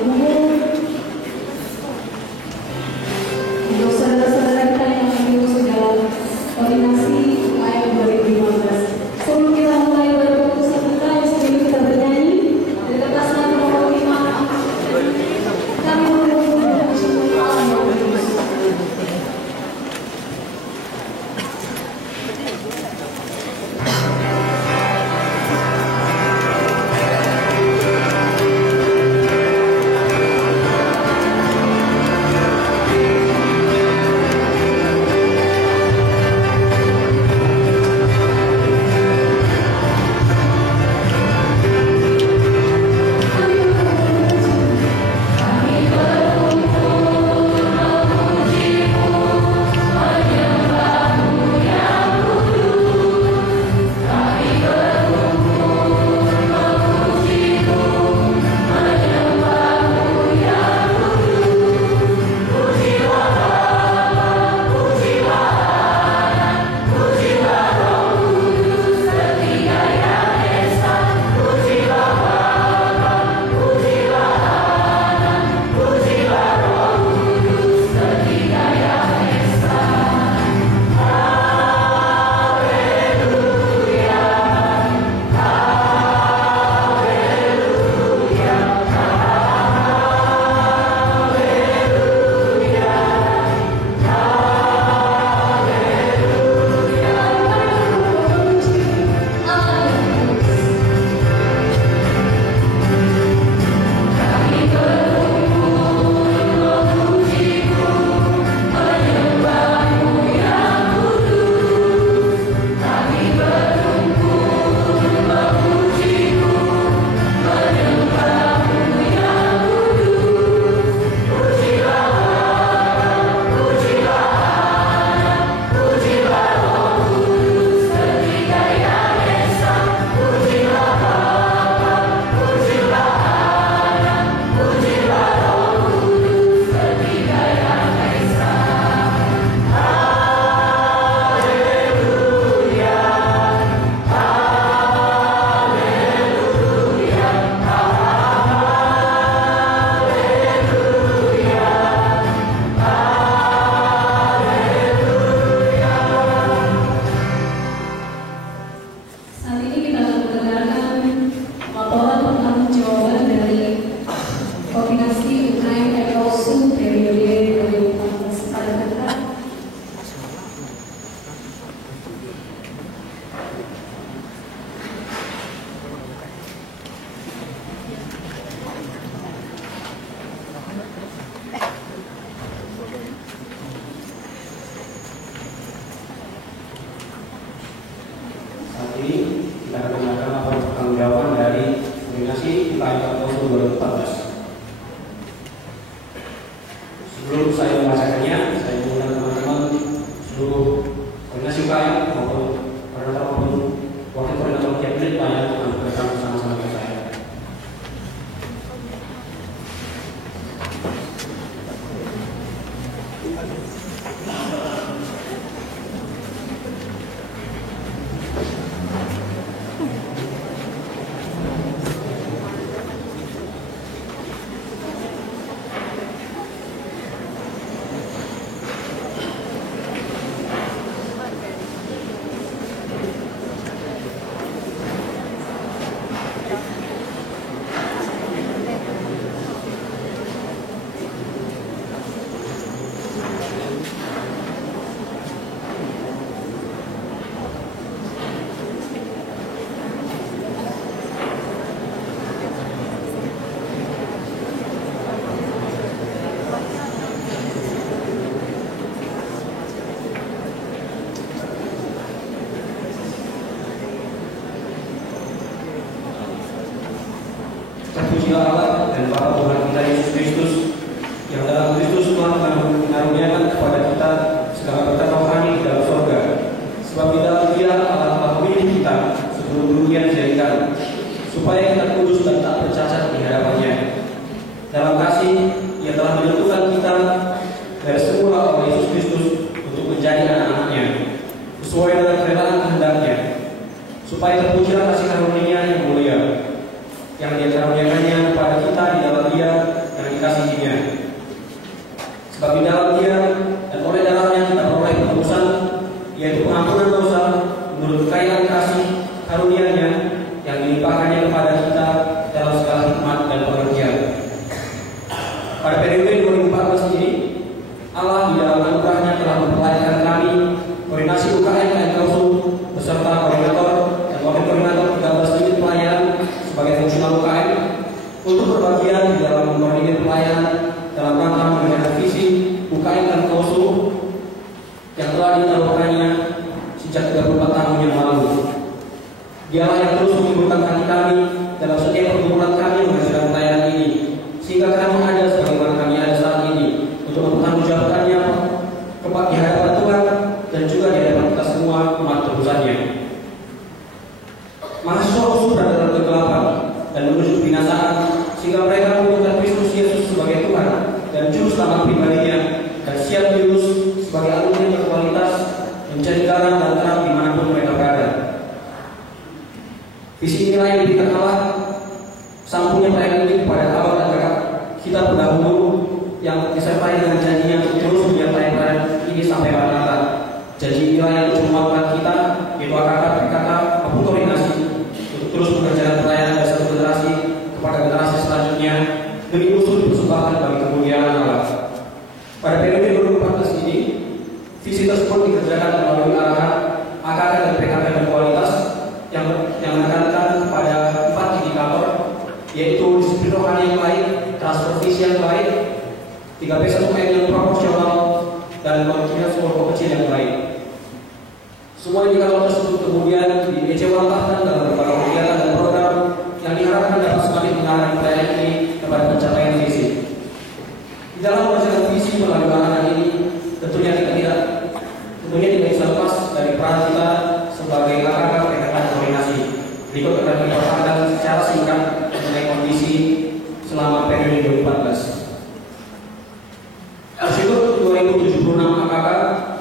Untuk saudara-saudara kita yang mengikuti segala koordinasi UKM 2015. Sebelum kita mulai berfokus kita, yang sebelum kita bernyanyi dari kertas nomor 5, kami berdoa untuk Allah yang kudus. Terpujilah Allah dan Bapa Tuhan kita Yesus Kristus, yang dalam Kristus telah mengaruniakan kepada kita segala berkat rohani di dalam surga. Sebab di dalam Dia Allah telah memilih kita sebelum dunia dijadikan, supaya kita kudus dan tak bercacat di hadapan-Nya. Dalam kasih, Ia telah menentukan kita dari semula oleh Yesus Kristus untuk menjadi anak-anak-Nya, sesuai dengan kerelaan kehendak-Nya, supaya terpujilah kasih karunia yang mulia, yang Dia karuniakannya kepada kita di dalam Dia berbahagia di dalam mengkoordinir pelayanan dalam rangka mengenai visi UKM dan KOSU yang telah ditaruhkannya sejak 34 tahun yang lalu. Dialah yang terus menghidupkan hati kami dalam setiap pergumulan kami menghasilkan pelayanan ini, sehingga kami ada sebagaimana kami ada saat ini untuk mempertanggungjawabkannya di hadapan Tuhan dan juga di hadapan kita semua umat tebusannya. Mahasiswa USU berada dalam kegelapan dan menuju kebinasaan, sehingga mereka membutuhkan Kristus Yesus sebagai Tuhan dan Juru Selamat pribadinya, dan siap lulus sebagai alumni yang berkualitas, menjadi garam dan terang dimanapun mereka berada. Visi inilah yang diberikan Allah sambungnya pelayanan ini kepada abang dan kakak kita pendahulu yang disertai dengan janjinya untuk terus menyertai pelayanan ini sampai rata-rata. Janji inilah yang terus memampukan kita, yaitu kakak, PKK, maupun koordinasi untuk terus mengerjakan pelayanan dari satu generasi kepada generasi selanjutnya demi usul dipersembahkan bagi kemuliaan Allah. Pada periode 2014 ini, visi tersebut dikerjakan melalui arahan AKK dan PKK berkualitas yang menekankan pada 4 indikator, yaitu disiplin rohani yang baik, transfer visi yang baik, 3P1M yang proporsional, dan koordinasi kelompok kecil yang baik. Semua indikator tersebut kemudian diejawantahkan dalam beberapa kegiatan dan program yang diharapkan dapat semakin mengarahkan pelayanan ini kepada pencapaian visi. Di dalam mengerjakan visi melalui arahan ini, tentunya tidak bisa lepas dari peran kita sebagai AKK PKK koordinasi. Berikut akan dipaparkan secara singkat mengenai kondisi selama periode 2014. Bersyukur 2076 AKK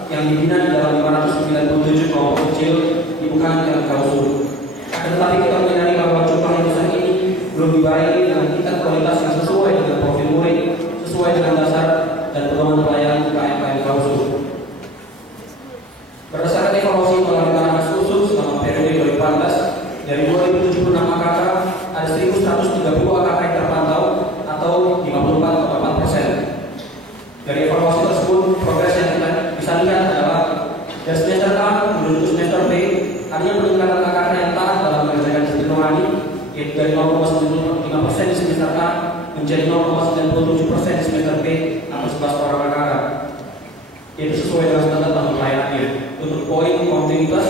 yang dibina di dalam 597 kelompok kecil dibuka dalam KOSU. Akan tetapi kita menyadari bahwa jumlah yang besar ini belum dibarengi dengan tingkat kualitas yang sesuai dengan profil murid, sesuai dengan dasar dan pedoman pelayanan UKM KOSU. Berdasarkan evaluasi melalui arahan khusus selama periode 2014, dari 2076 AKK ada 1.130 AKK yang terpantau atau 54,4%. Dari evaluasi tersebut, progres yang kita bisa lihat adalah dari semester A menuju semester B, adanya peningkatan AKK yang taat dalam mengerjakan disiplin rohani, yaitu dari 0,95% di semester A menjadi 0,97% di semester B atau 11 orang AKK. Yaitu sesuai dengan standar tahun pelayanannya. Untuk poin kontinuitas,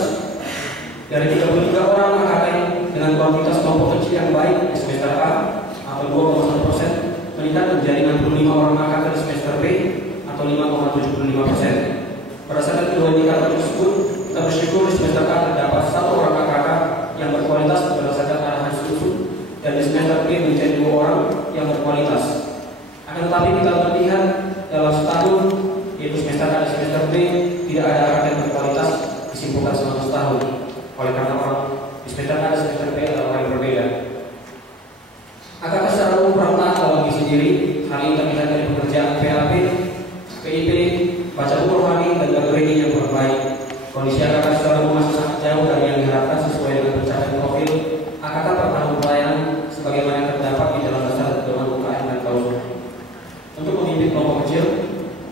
dari 33 orang AKK dengan kuantitas kelompok kecil yang baik di semester A atau 2,1%, meningkat menjadi 65 orang AKK di semester B atau 5,75%. Berdasarkan kedua indikator tersebut, kita bersyukur di semester A terdapat 1 orang AKK yang berkualitas berdasarkan arahan khusus, dan di semester B menjadi 2 orang yang berkualitas. Akan tetapi kita melihat dalam setahun, yaitu semester A dan semester B, tidak ada AKK yang berkualitas disimpulkan selama setahun. Oleh karena orang di semester A dan semester B adalah orang yang berbeda. AKK secara umum kurang taat dalam diri sendiri. Hal ini terlihat dari pekerjaan PAP, PIP, baca buku rohani, dan gathering yang kurang baik. Kondisi AKK secara umum masih sangat jauh dari yang diharapkan sesuai dengan pencapaian profil AKK per tahun pelayanan sebagaimana yang terdapat di dalam dasar pedoman UKM dan KOSU. Untuk memimpin kelompok kecil,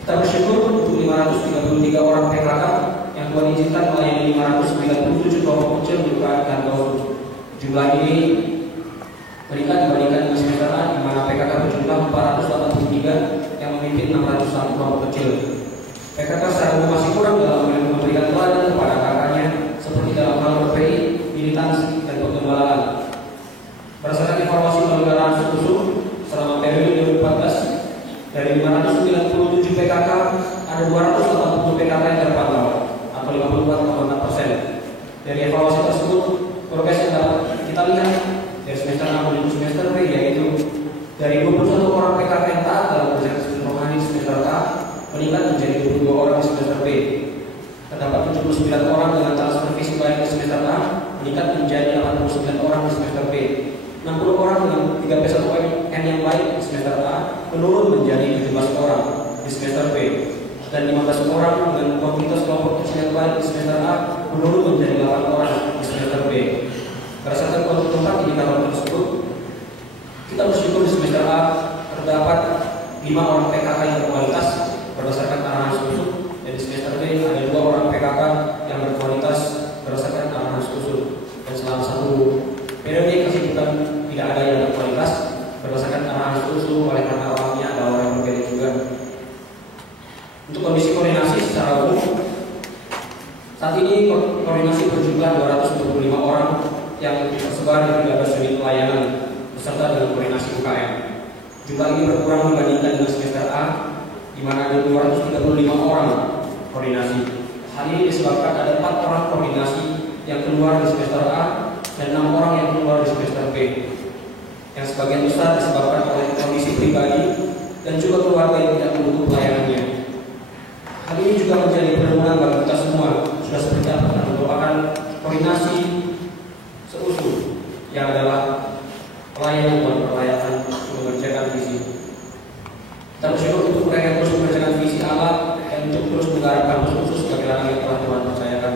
kita bersyukur untuk 533 orang PKK yang Tuhan izinkan melayani 597 kelompok kecil di UKM dan KOSU. Jumlah ini meningkat dibandingkan dengan semester A, di mana PKK berjumlah 483 yang memimpin 601 kelompok kecil. PKK secara umum masih kurang dalam memberikan teladan kepada kakaknya seperti dalam hal PPI, militansi, dan pengembalaan. Berdasarkan evaluasi melalui arahan khusus selama periode 2014, dari 597 PKK ada 280 PKK yang terpantau atau 54,6%. Dari evaluasi tersebut, progres yang dapat kita lihat dari semester A menuju semester B, yaitu dari 21 orang PKK yang taat dalam kerjaan disiplin rohani semester A meningkat menjadi 22 orang di semester B. Terdapat 79 orang dengan transfer visi baik di semester A meningkat menjadi 89 orang di semester B. 60 orang dengan 3P1M yang baik di semester A menurun menjadi 17 orang di semester B. Dan 15 orang dengan kuantitas kelompok kecil yang baik di semester A menurun menjadi 8 orang di semester B. Berdasarkan keempat indikator tersebut, kita bersyukur di semester A terdapat 5 orang PKK yang berkualitas berdasarkan arahan khusus, dan di semester B ada 2 orang PKK yang berkualitas berdasarkan arahan khusus. Dan selama satu periode kesibukan tidak ada yang berkualitas, berdasarkan arahan usul oleh karena orangnya ada orang berbeda juga. Untuk kondisi koordinasi secara umum, saat ini koordinasi berjumlah 225 orang yang tersebar di 13 unit pelayanan beserta dengan koordinasi UKM. Jumlah ini berkurang dibandingkan dengan semester A, di mana ada 235 orang koordinasi. Hal ini disebabkan ada 4 orang koordinasi yang keluar di semester A dan 6 orang yang keluar di semester B, yang sebagian besar disebabkan oleh kondisi pribadi dan juga keluarga yang tidak mendukung pelayanannya. Hal ini juga menjadi perlindungan bagi kita semua. Sudah seperti apa kita merupakan koordinasi seusul yang adalah pelayanan buat pelayanan mengerjakan visi. Kita bersyukur untuk mereka yang terus mengerjakan visi Allah dan untuk terus menggarapkan khusus bagi ladang yang telah Tuhan percayakan.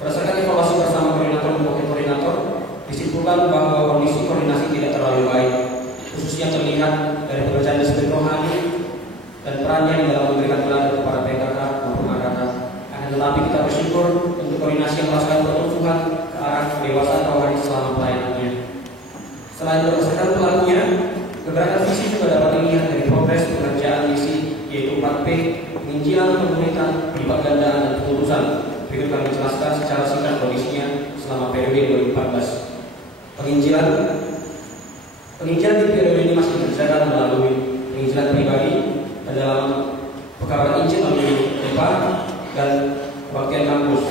Berdasarkan evaluasi bersama koordinator dan wakil koordinator, disimpulkan bahwa kondisi koordinasi tidak terlalu baik, khususnya terlihat dari pekerjaan disiplin rohani dan perannya di dalam memberikan teladan kepada PKK maupun AKK. Akan tetapi kita bersyukur untuk koordinasi yang merasakan pertumbuhan ke arah kedewasaan rohani selama pelayanannya. Selain berdasarkan pelakunya, kegerakan visi juga dapat dilihat dari progres pekerjaan misi, yaitu 4P, penginjilan, pemuritan, pelipat gandaan, dan pengurusan. Berikut kami jelaskan secara singkat kondisinya selama periode 2014. Penginjilan di periode ini masih dikerjakan melalui penginjilan pribadi dan dalam pekabaran Injil melalui DEPA dan kebaktian kampus.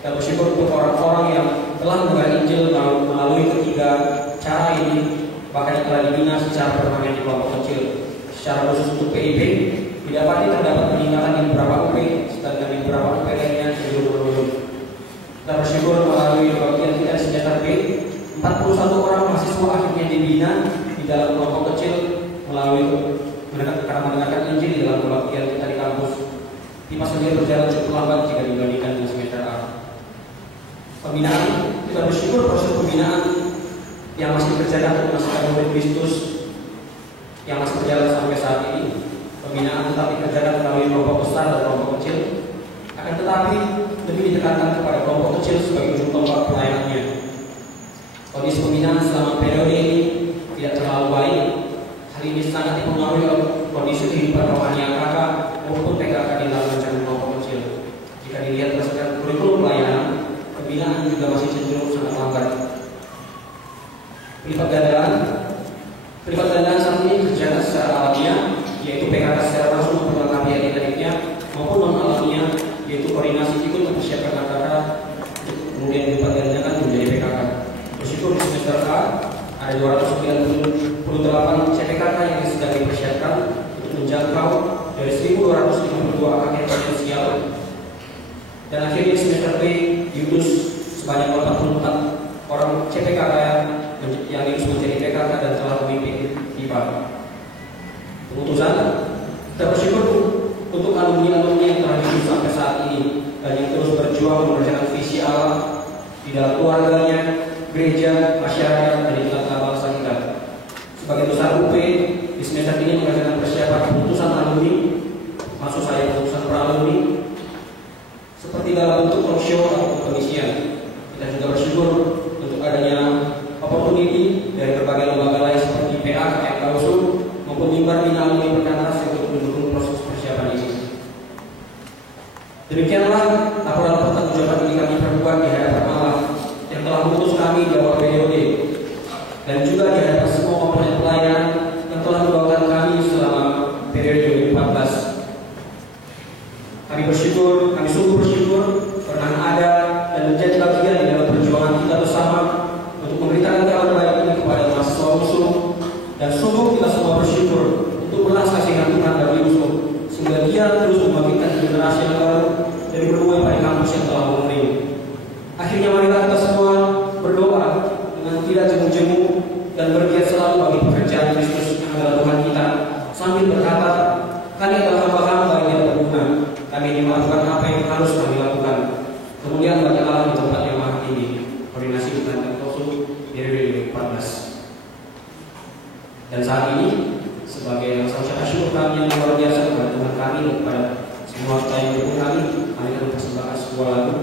Dan bersyukur untuk orang-orang yang telah mendengar Injil melalui ketiga cara ini, bahkan yang telah dibina secara permanen di kelompok kecil. Secara khusus untuk PIB, didapati terdapat peningkatan di beberapa UP, sedangkan di beberapa UP lainnya cenderung menurun. Kita bersyukur melalui kebaktian kita di semester B, 41 orang mahasiswa akhirnya dibina di dalam kelompok kecil melalui karena mendengarkan Injil di dalam kebaktian kita di kampus. Tipa sendiri berjalan cukup lambat jika dibandingkan dengan semester A. Pembinaan, kita bersyukur proses pembinaan yang masih dikerjakan untuk masyarakat murid Kristus yang masih berjalan sampai saat ini. Pembinaan tetap dikerjakan melalui kelompok besar dan kelompok kecil, akan tetapi lebih ditekankan kepada kelompok kecil sebagai ujung tombak pelayanannya. Kondisi pembinaan selama periode ini tidak terlalu baik. Hal ini sangat dipengaruhi oleh kondisi kehidupan rohani AKK maupun PKK di dalam rancangan kelompok kecil. Jika dilihat berdasarkan kurikulum pelayanan, pembinaan juga masih cenderung sangat lambat. Pelipat gandaan saat ini dikerjakan secara alamiah, yaitu PKK secara langsung memperlengkapi adik-adiknya, maupun non-alamiah, yaitu koordinasi ikut mempersiapkan AKK kemudian pelipat gandakan menjadi PKK. Bersyukur di semester A ada 298 CPKK yang sedang dipersiapkan untuk menjangkau dari 1.252 AKK potensial, dan akhirnya di semester B diutus sebanyak 44 orang CPKK yang diutus menjadi PKK dan telah memimpin IPA. Pengutusan, kita bersyukur untuk alumni-alumni yang telah diutus sampai saat ini dan yang terus berjuang mengerjakan visi Allah di dalam keluarganya, gereja, masyarakat, dan di tengah bangsa kita. Sebagai besar UP, di semester ini mengerjakan persiapan pengutusan alumni, maksud saya pengutusan per-alumni, seperti dalam bentuk talkshow atau pengisian. Kita juga bersyukur untuk adanya opportunity dari berbagai lembaga lain seperti PA, KMKUSU, maupun mimbar bina alumni Perkantas untuk mendukung proses persiapan ini. Demikianlah laporan pertanggungjawaban ini kami perbuat di hadapan Allah yang telah mengutus kami di awal periode, dan juga di hadapan semua komponen pelayanan yang telah mendoakan kami selama periode 2014. Kami sungguh bersyukur pernah ada dan menjadi bagian di dalam perjuangan kita bersama untuk memberikan kabar baik ini kepada mahasiswa USU, dan sungguh kita semua bersyukur untuk belas kasihan Tuhan bagi USU sehingga dia terus membangkitkan generasi yang baru dari berbagai pada kampus yang telah mengering. Akhirnya marilah kita semua berdoa dengan tidak jemu-jemu dan bergiat selalu bagi pekerjaan Kristus yang adalah Tuhan kita, sambil berkata, kami adalah hamba-hamba yang tidak berguna. Kami ingin melakukan apa yang harus kami lakukan. Kemudian banyak Allah di tempat yang maha tinggi. Koordinasi dengan Konsum periode 2014. Dan saat ini sebagai rasa syukur kami yang luar biasa kepada Tuhan kami dan kepada semua kita yang mendukung kami, kami akan mempersembahkan sebuah lagu.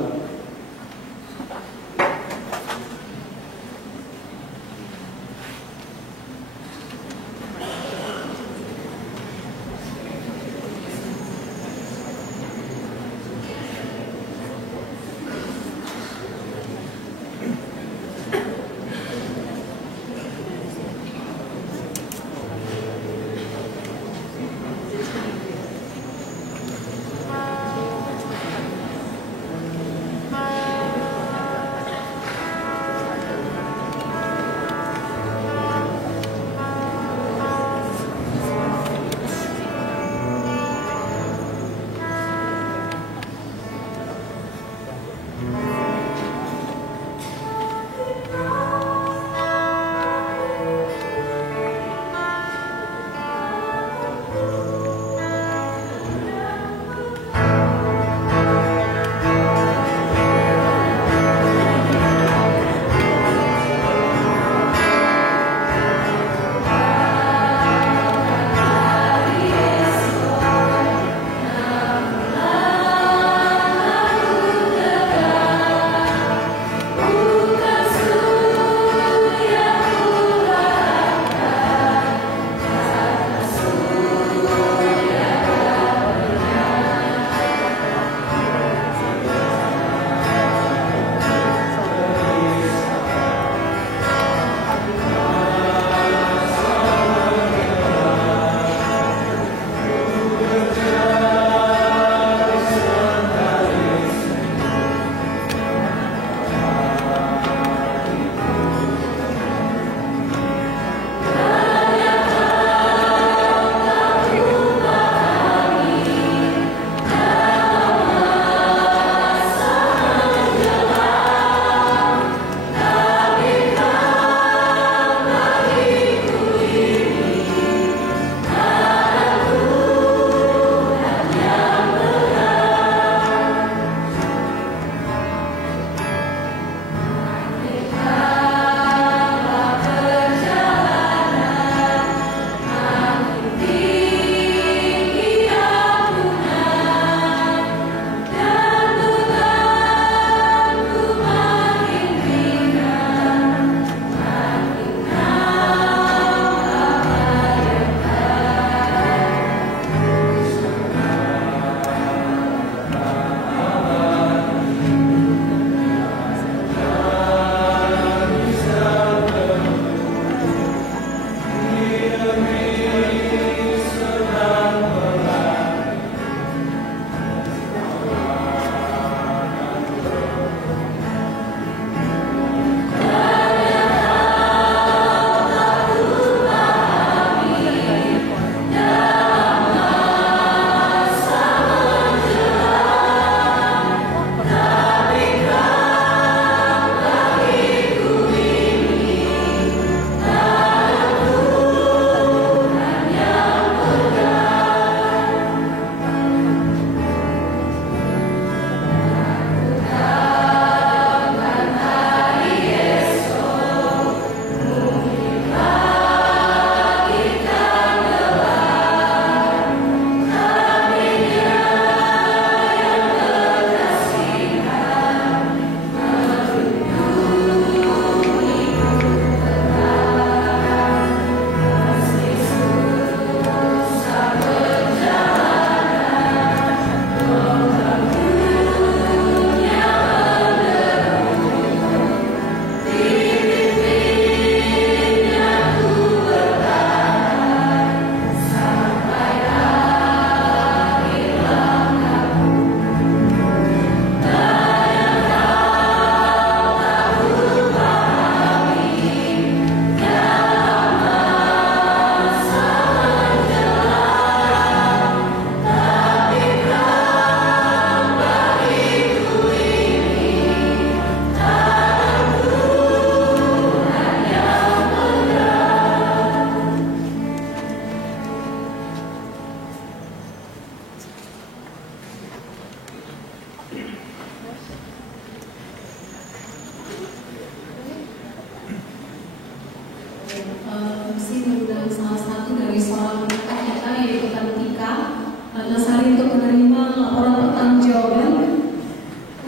Anasari untuk menerima laporan pertanggungjawaban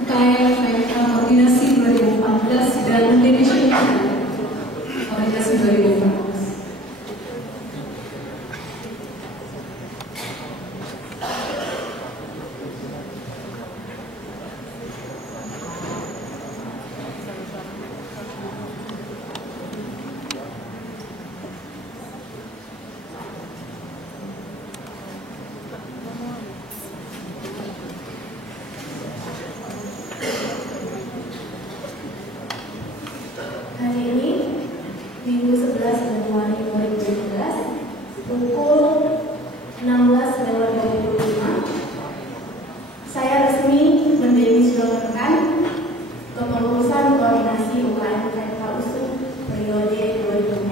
UKM Koordinasi 2014 dan Indonesia Koordinasi 2014. Hari ini, Minggu 11 Januari 2017, pukul 16.25, saya resmi mendemissionkan kepengurusan koordinasi UKM KMK USU periode 2014.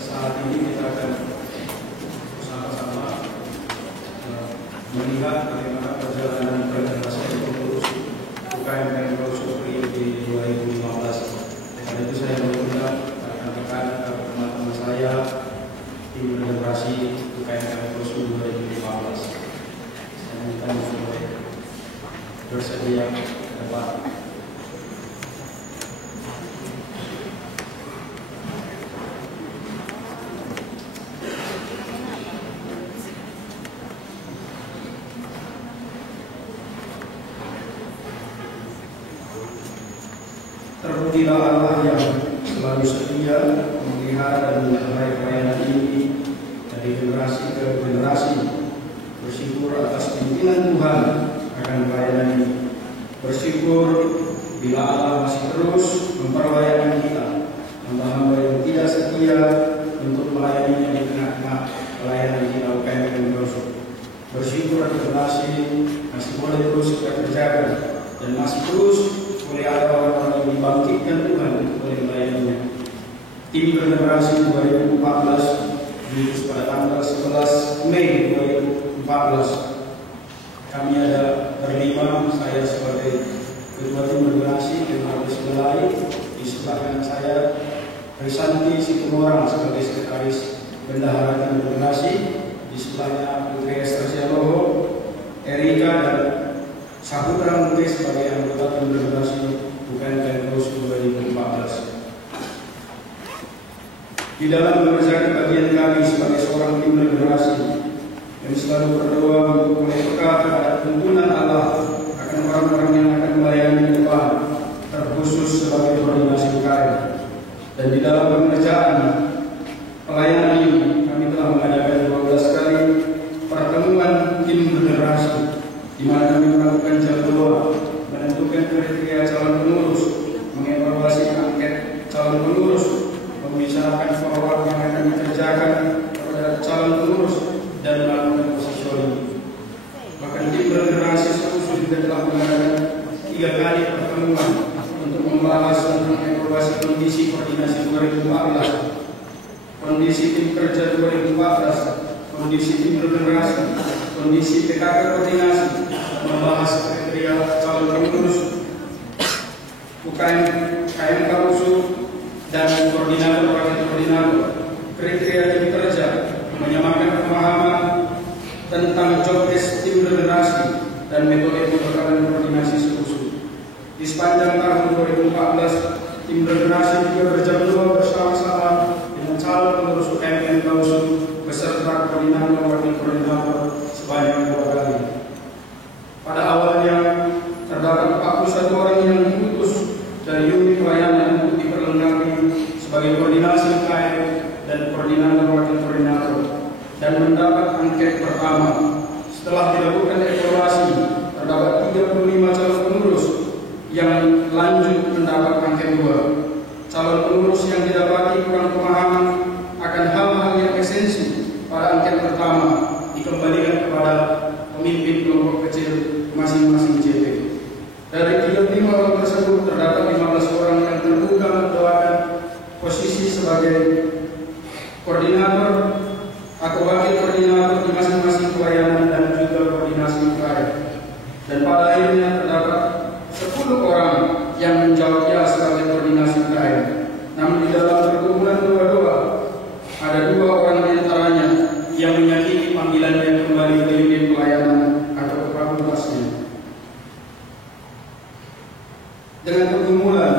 Saat ini kita akan sama-sama melihat bagaimana perjalanan organisasi pengurus UKM KMK USU periode 2015. Karena itu saya mengundang rekan-rekan teman-teman saya tim regenerasi UKM KMK USU 2015. Saya minta untuk bersedia ke depan. Terpujilah Allah yang selalu setia memelihara dan menyertai pelayanan ini dari generasi ke generasi. Bersyukur atas pimpinan Tuhan akan pelayanan ini. Bersyukur bila Allah masih terus memperlayani kita, hamba-hamba yang tidak setia untuk melayaninya di tengah-tengah pelayanan kita UKM KMK USU. Bersyukur atas generasi masih boleh terus kita kerjakan dan masih terus oleh orang-orang yang dibangkitkan Tuhan oleh melayaninya. Tim regenerasi 2014 diutus pada tanggal 11 Mei 2014. Kami ada berlima, saya sebagai ketua tim regenerasi dan Agus Belai, di sebelah kanan saya Risanti Situmorang sebagai sekretaris bendahara tim regenerasi, di sebelahnya Putri Esther Sialoho, Erika dan Saputra Mute sebagai anggota tim regenerasi UKM KMK USU 2014. Di dalam mengerjakan bagian kami sebagai seorang tim regenerasi yang selalu berdoa untuk oleh peka terhadap tuntunan Allah akan orang-orang yang akan melayani di depan, terkhusus sebagai koordinasi UKM. Dan di dalam pengerjaan pelayanan ini kami telah mengadakan 12 kali pertemuan tim regenerasi, di mana kami melakukan jam doa, menentukan kriteria calon pengurus, mengevaluasi angket calon pengurus, membicarakan forward yang akan dikerjakan kepada calon pengurus, dan melakukan positioning. Bahkan tim regenerasi USU juga telah mengadakan 3 kali pertemuan untuk membahas tentang evaluasi kondisi koordinasi 2014, kondisi tim kerja 2014, kondisi tim regenerasi, kondisi PKK koordinasi, membahas kriteria calon pengurus UKM KMK USU dan koordinator wakil koordinator, kriteria tim kerja, menyamakan pemahaman tentang job desk tim regenerasi dan metode pembekalan koordinasi USU. Di sepanjang tahun 2014, Tim regenerasi juga berjadwal bersama-sama dengan calon pengurus UKM Klausul beserta koordinator dan wakil koordinator sebanyak 2 kali. Pada awalnya terdapat 41 orang yang diutus dari unit pelayanan untuk diperlengkapi sebagai koordinasi UKM dan koordinator wakil koordinator dan mendapat angket pertama. Setelah dilakukan evaluasi, terdapat 35 calon pengurus yang lanjut mendapat angket 2. Calon pengurus yang didapati kurang pemahaman akan hal-hal yang esensi pada angket pertama dikembalikan kepada pemimpin kelompok kecil masing-masing JP. Dari 35 orang tersebut terdapat 15 orang yang terbuka mendoakan posisi sebagai koordinator atau wakil koordinator di masing-masing pelayanan dan juga koordinasi UKM. Dan pada akhirnya terdapat 10 orang yang menjawab ya sebagai koordinasi UKM. Namun di dalam perkumpulan doa-doa ada 2 orang di antaranya yang menyakiti panggilannya kembali ke unit pelayanan atau ke fakultasnya. Dengan pergumulan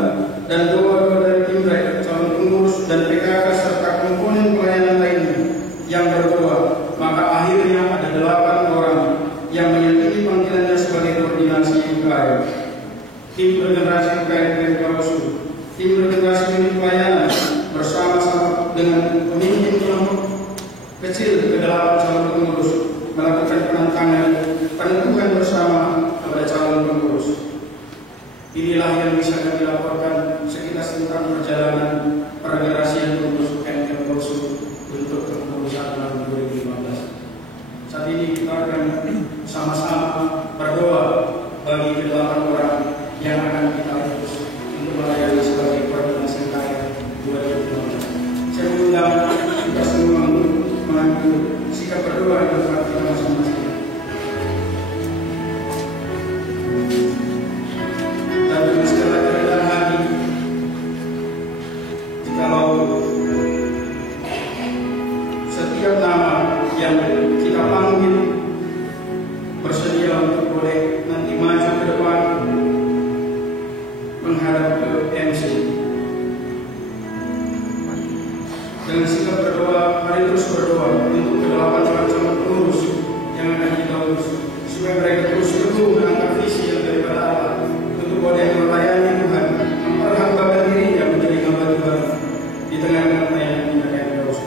dan doa-doa dari tim rek, calon pengurus dan PKK serta komponen pelayanan lainnya yang berdoa, maka akhirnya ada 8 orang yang menyakiti panggilannya sebagai koordinasi UKM. Tim regenerasi UKM Klausul, tim regenerasi unit pelayanan bersama-sama dengan pemimpin kelompok kecil ke-8 calon pengurus melakukan penentuan bersama kepada calon pengurus. Inilah yang bisa kami laporkan sekilas tentang perjalanan pergenerasian pengurus UKM Klausul untuk kepengurusan tahun 2015. Saat ini kita akan sama-sama berdoa bagi ke-8 orang yang akan kita utus untuk melayani sebagai koordinasi UKM 2015. Saya mengundang kita semua untuk mengambil sikap berdoa di tempat kita masing-masing. Dan dengan segala kerendahan hati, jikalau setiap nama yang kita panggil bersedia untuk boleh nanti maju ke depan menghadap ke MC. Dengan sikap berdoa, mari terus berdoa untuk ke-8 calon pengurus yang akan kita urus, supaya mereka terus teguh menangkap visi yang daripada Allah untuk boleh melayani Tuhan, memperhambakan dirinya menjadi hamba Tuhan di tengah-tengah pelayanan kita yang terus.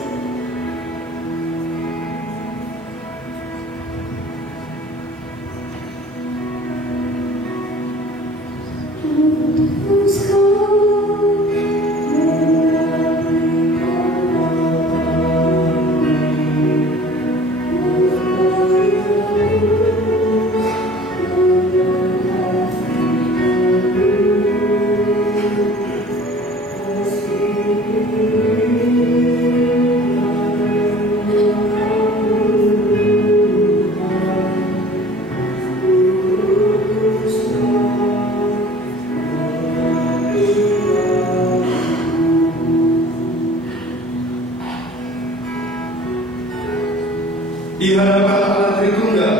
Di hadapan Allah Tritunggal,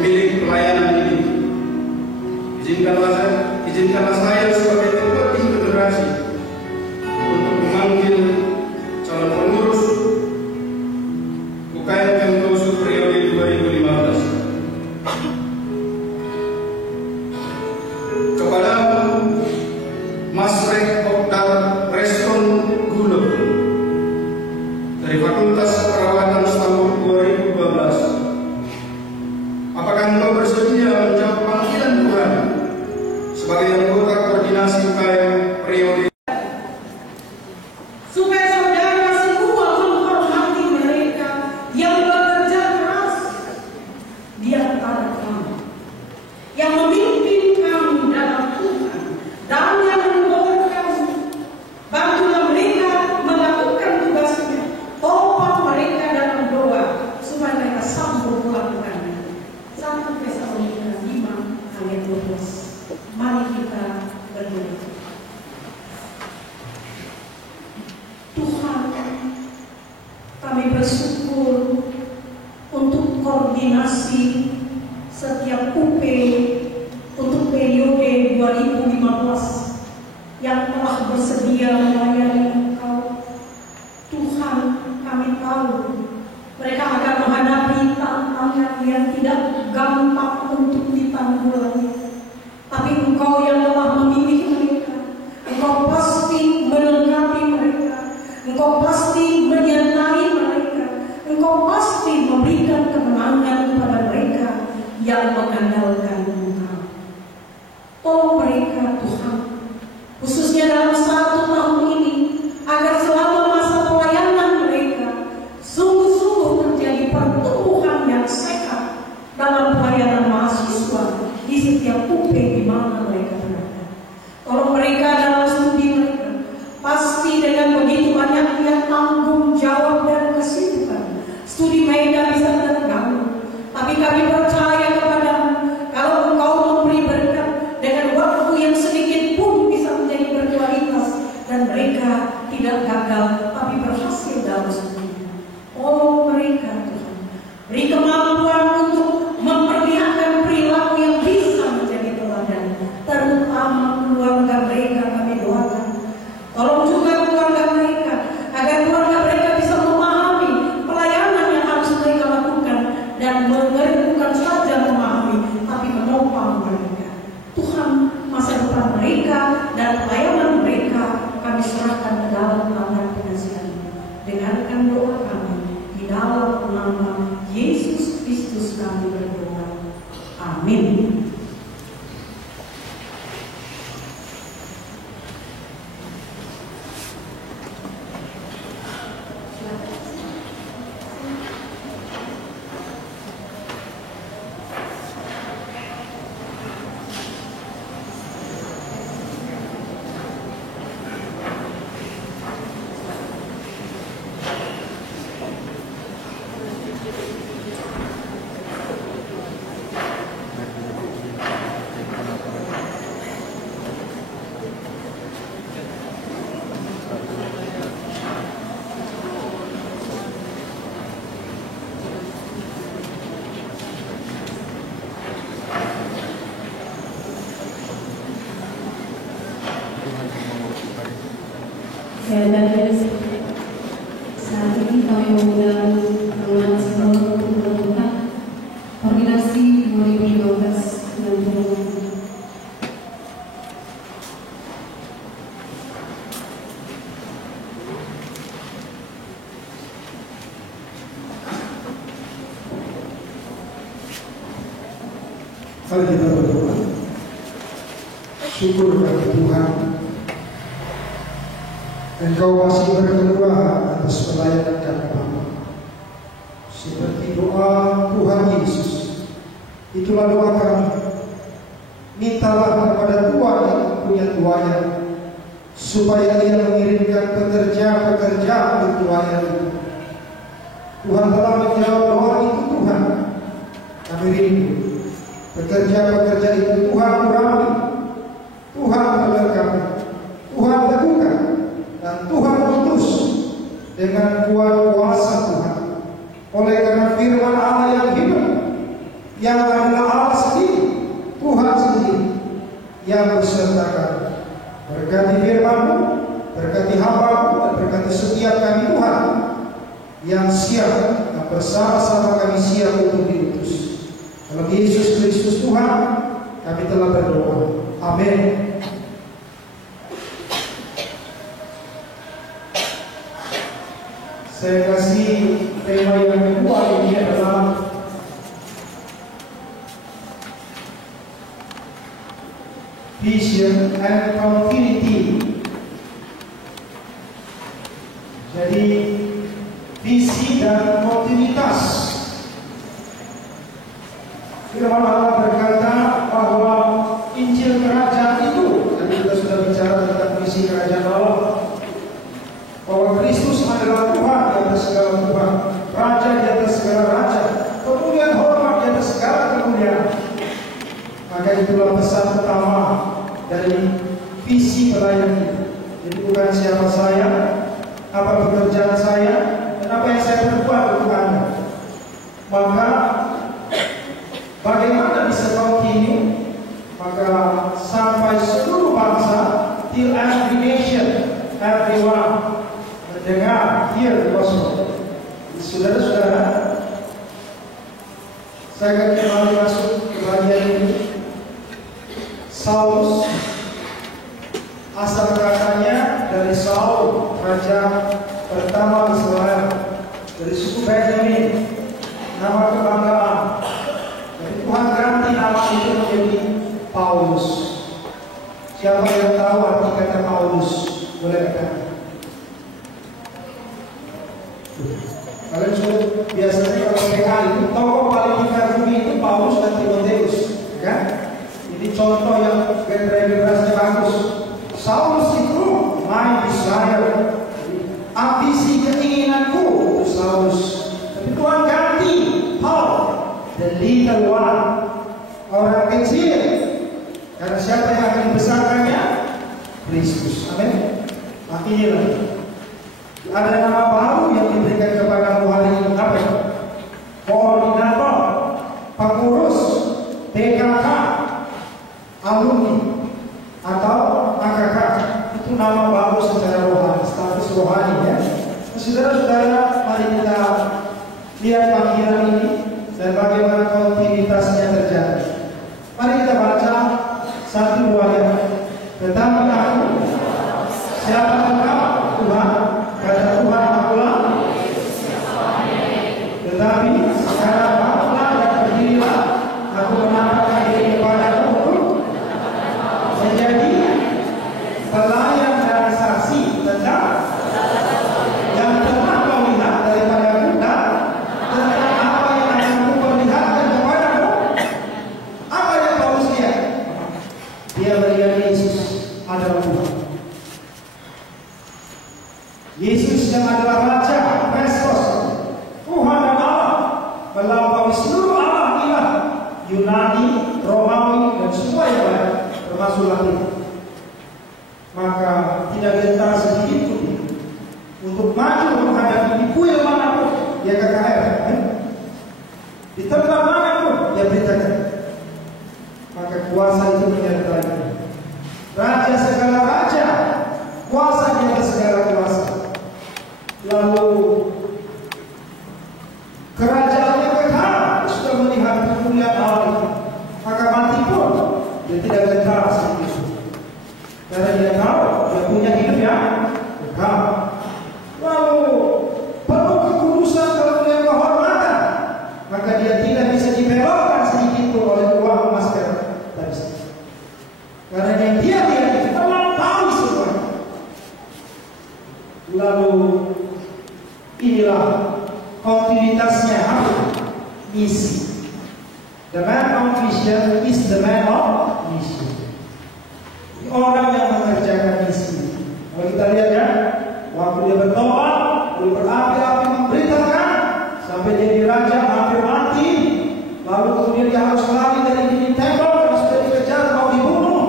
pemilik pelayanan ini, izinkanlah saya sebagai ketua tim regenerasi untuk memanggil calon pengurus UKM Klausul periode 2015. Kepadamu, Mas Rek Oktar Reston Gulo dari Fakultas Keperawatan Istanbul 2012. Apakah engkau bersedia menjawab panggilan Tuhan sebagai anggota koordinasi UKM periode? Supaya saudara semua menghormati mereka yang bekerja keras di antara kamu, yang memimpin kamu dalam Tuhan dan yang membawa kamu. Bantulah mereka melakukan tugasnya, topang mereka dalam doa supaya mereka sanggup melakukannya. 1 Tesalonika 5 ayat 12. Mari kita yang melayani Engkau. Tuhan, kami tahu mereka akan menghadapi tantangan yang tidak gampang untuk ditanggulangi. Tapi Engkau yang telah memilih mereka, Engkau pasti melengkapi mereka, Engkau pasti menyertai mereka, Engkau pasti memberikan kemenangan kepada mereka yang mengandalkan Engkau. Tolong mereka Tuhan, khususnya dalam 1 tahun ini, agar selama masa pelayanan mereka sungguh-sungguh terjadi pertumbuhan yang sehat dalam pelayanan mahasiswa di setiap UP di mana mereka berada. Tolong mereka dalam studi mereka, pasti dengan begitu banyaknya tanggung jawab dan kesibukan, studi mereka bisa terganggu. Tapi kami percaya kepadamu, kalau Engkau memberi berkat dengan waktu yang sedikit pun bisa menjadi berkualitas dan mereka tidak gagal tapi berhasil dalam studinya. Tolong mereka Tuhan, beri kemampuan untuk memperlihatkan perilaku yang bisa menjadi teladan, terutama keluarga mereka kami doakan. Tolong juga keluarga mereka, agar keluarga mereka bisa memahami pelayanan yang harus mereka lakukan dan bukan saja memahami, tapi menopang mereka. Tuhan, masa depan mereka dan pelayanan mereka kami serahkan ke dalam tangan pengasihan-Mu. Dengarkan doa kami di dalam nama Yesus Kristus kami berdoa. Amin. Dan saat ini kami mengundang Ruang Sebelum untuk melakukan koordinasi 2015 dengan Perumahan. Mari kita berdoa. Syukur kepada Tuhan, Engkau masih berkeluar atas pelayanan kami Bapa. Seperti doa Tuhan Yesus, itulah doa kami. Mintalah kepada Tuhan yang punya tuayan, supaya Ia mengirimkan pekerja-pekerja untuk tuayan itu. Tuhan telah menjawab doa itu Tuhan. Kami rindu pekerja-pekerja itu Tuhan kurangi, Tuhan memberkati, Tuhan teguhkan, dan Tuhan utus dengan kuat kuasa Tuhan. Oleh karena firman Allah yang hidup, yang adalah Allah sendiri, Tuhan sendiri yang bersertakan. Berkati firman-Mu, berkati hamba-Mu, dan berkati setiap kami Tuhan yang siap dan bersama-sama kami siap untuk diutus. Dalam Yesus Kristus Tuhan kami telah berdoa. Amin. Saya kasih tema yang kedua, ini adalah vision and continuity. Jadi visi dan kontinuitas. Firman Allah berkata bahwa Injil Kerajaan itu, tadi kita sudah bicara tentang visi Kerajaan Allah, bahwa Kristus adalah Tuhan di atas segala Tuhan, Raja di atas segala Raja, kemuliaan hormat di atas segala kemuliaan. Maka itulah pesan pertama dari visi pelayanan itu. Jadi bukan siapa saya, apa pekerjaan saya, dan apa yang saya perbuat untuk Anda. Maka bagaimana bisa continue? Maka sampai seluruh bangsa, till every nation everyone mendengar, hear the gospel. Saudara-saudara, saya akan kembali masuk ke bagian ini. Saulus, asal katanya dari Saul, raja pertama Israel, dari suku Benjamin, nama kebanggaan. Jadi Tuhan ganti nama itu menjadi Paulus. Siapa yang tahu arti kata Paulus? Boleh kata. Kalian sudah biasanya kalau PA itu tokoh paling dikagumi itu Paulus dan Timoteus, kan? Ini contoh yang generasinya bagus. Saulus itu my desire, ambisi keinginanku itu Saulus. Tapi Tuhan ganti Paul, the little one, orang kecil. Karena siapa yang akan dibesarkannya? Kristus. Amin. Nah, inilah ada nama baru yang diberikan kepada hari ini, apa? Koordinator, pengurus, PKK, alumni, atau AKK. Itu nama baru secara rohani, status rohani ya. Saudara-saudara, mari kita lihat panggilan ini dan bagaimana kontinuitasnya terjadi. Mari kita baca 1-2 ayat. Tetapi aku, siapa engkau Tuhan? Kata Tuhan, akulah. Tetapi sekarang akulah dan berdirilah. Aku menampakkan diri kepadamu untuk menjadi pelayan dan saksi tentang yang telah kau lihat daripada kita, tentang apa yang akan aku perlihatkan kepadamu. Apa yang Paulus lihat? Dia melihat Yesus adalah Tuhan. Yesus yang adalah Raja, Kristus, Tuhan dan Allah, melampaui seluruh Allah ilah, Yunani, Romawi, dan semua yang lain, termasuk Latin. Maka tidak gentar sedikit pun untuk maju menghadapi di kuil manapun dia KKR, di tempat manapun dia beritakan. Maka kuasa itu menyertai Raja segala raja, kuasa di atas segala kuasa. Lalu kerajaannya kekal, sudah melihat kemuliaan Allah itu. Maka mati pun dia tidak gentar sedikit. Karena dia tahu dia punya hidup yang kekal. Lalu penuh kekudusan kalau punya kehormatan, maka dia tidak bisa dibelokkan sedikit pun oleh uang emas perak tadi. Karena yang dia lihat itu melampaui semua. Lalu inilah kontinuitasnya apa? Misi. The man of vision is the man of mission. Orang yang mengerjakan misi. Kalau kita lihat ya, waktu dia bertobat, dia berapi-api memberitakan sampai jadi raja hampir mati. Lalu kemudian dia harus lari dari dinding tempel karena sudah dikejar mau dibunuh.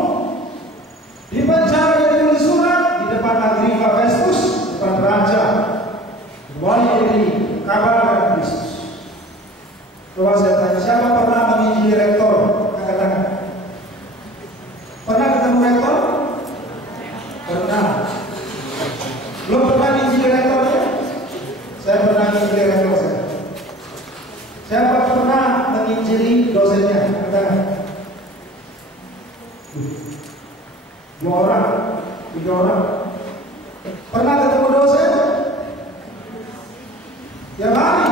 Di penjara dia tulis surat di depan Agripa Festus, depan raja. Kembali dari kabar Kristus. Coba saya tanya, siapa pernah menginjili rektor? Angkat tangan. Pernah ketemu rektor? Pernah. Belum pernah menginjili rektornya? Saya pernah menginjili rektor saya. Siapa pernah menginjili dosennya? Angkat tangan. 2 orang, 3 orang. Pernah ketemu dosen? Ya mari.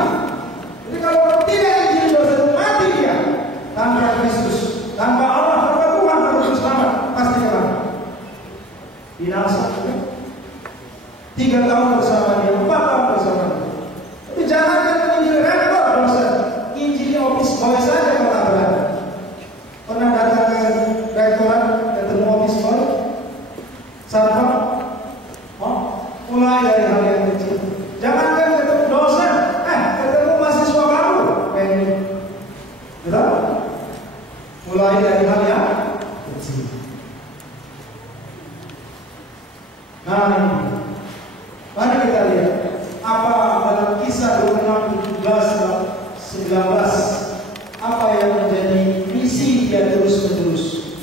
Jadi kalau tidak menjadi dosen, mati dia. Tanpa Kristus, tanpa Allah, tanpa Tuhan, tanpa selamat, pasti kalah. Binasa. 3 tahun bersama dia, 4 tahun bersama dia. Tapi jangan menginjil rektor dosen, injili office boy saja kalau tak berani. Pernah datang ke rektorat, ketemu office boy, sama, mulai dari hal yang kecil. Jangankan ketemu dosen, ketemu mahasiswa baru, kayak ini, betul? Mulai dari hal yang kecil. Nah, mari kita lihat apa dalam kisah 26:17-19 apa yang menjadi misi dia terus-menerus.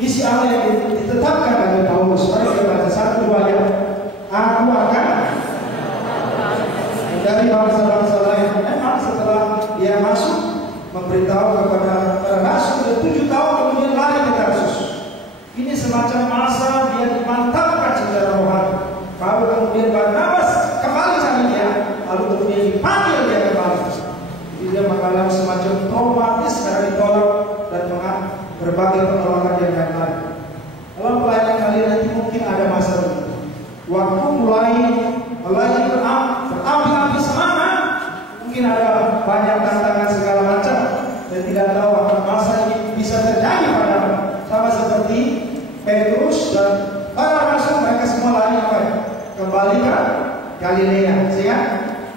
Misi Allah yang ditetapkan oleh Paulus. Mari kita baca 1-2 ayat. Aku akan dari bangsa-bangsa lain. Memang setelah dia masuk memberitahu kepada para rasul, 7 tahun kemudian lari ke Tarsus. Ini semacam masa dia dimantapkan secara rohani. Baru kemudian Barnabas kembali cari dia, lalu kemudian dipanggil dia kembali. Jadi dia mengalami semacam traumatis karena ditolak dan berbagai penolakan yang lain. Dalam pelayanan kalian nanti mungkin ada masa begitu. Waktu mulai berapi-api semangat, mungkin ada banyak tantangan segala macam dan tidak tahu apa masa ini bisa terjadi padamu. Sama seperti Petrus dan para rasul, mereka semua lari apa? Kembali ke Galilea, sehingga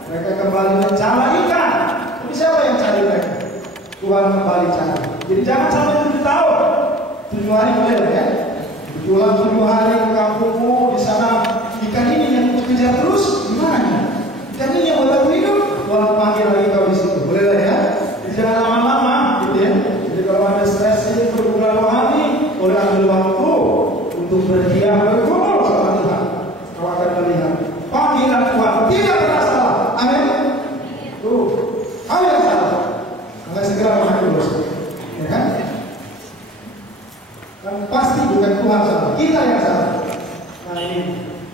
mereka kembali mencari ikan. Tapi siapa yang cari mereka? Tuhan kembali cari. Jadi jangan sampai 7 tahun, 7 hari boleh ya. Berjualan 7 hari ke kampungmu, di sana ikan ini yang kejar terus, gimana? Ikan ini yang buat hidup, Tuhan panggil lagi kau di situ, boleh lah ya. Jadi jangan lama-lama, gitu ya. Jadi kalau ada stres ini berbulan rohani, boleh ambil waktu untuk berdiam bergumul sama Tuhan. Kau akan melihat panggilan Tuhan tidak pernah salah. Amin. Tuh, kau yang salah. Maka segera mengambil dosa, ya kan? Dan pasti bukan Tuhan salah, kita yang salah. Nah ini,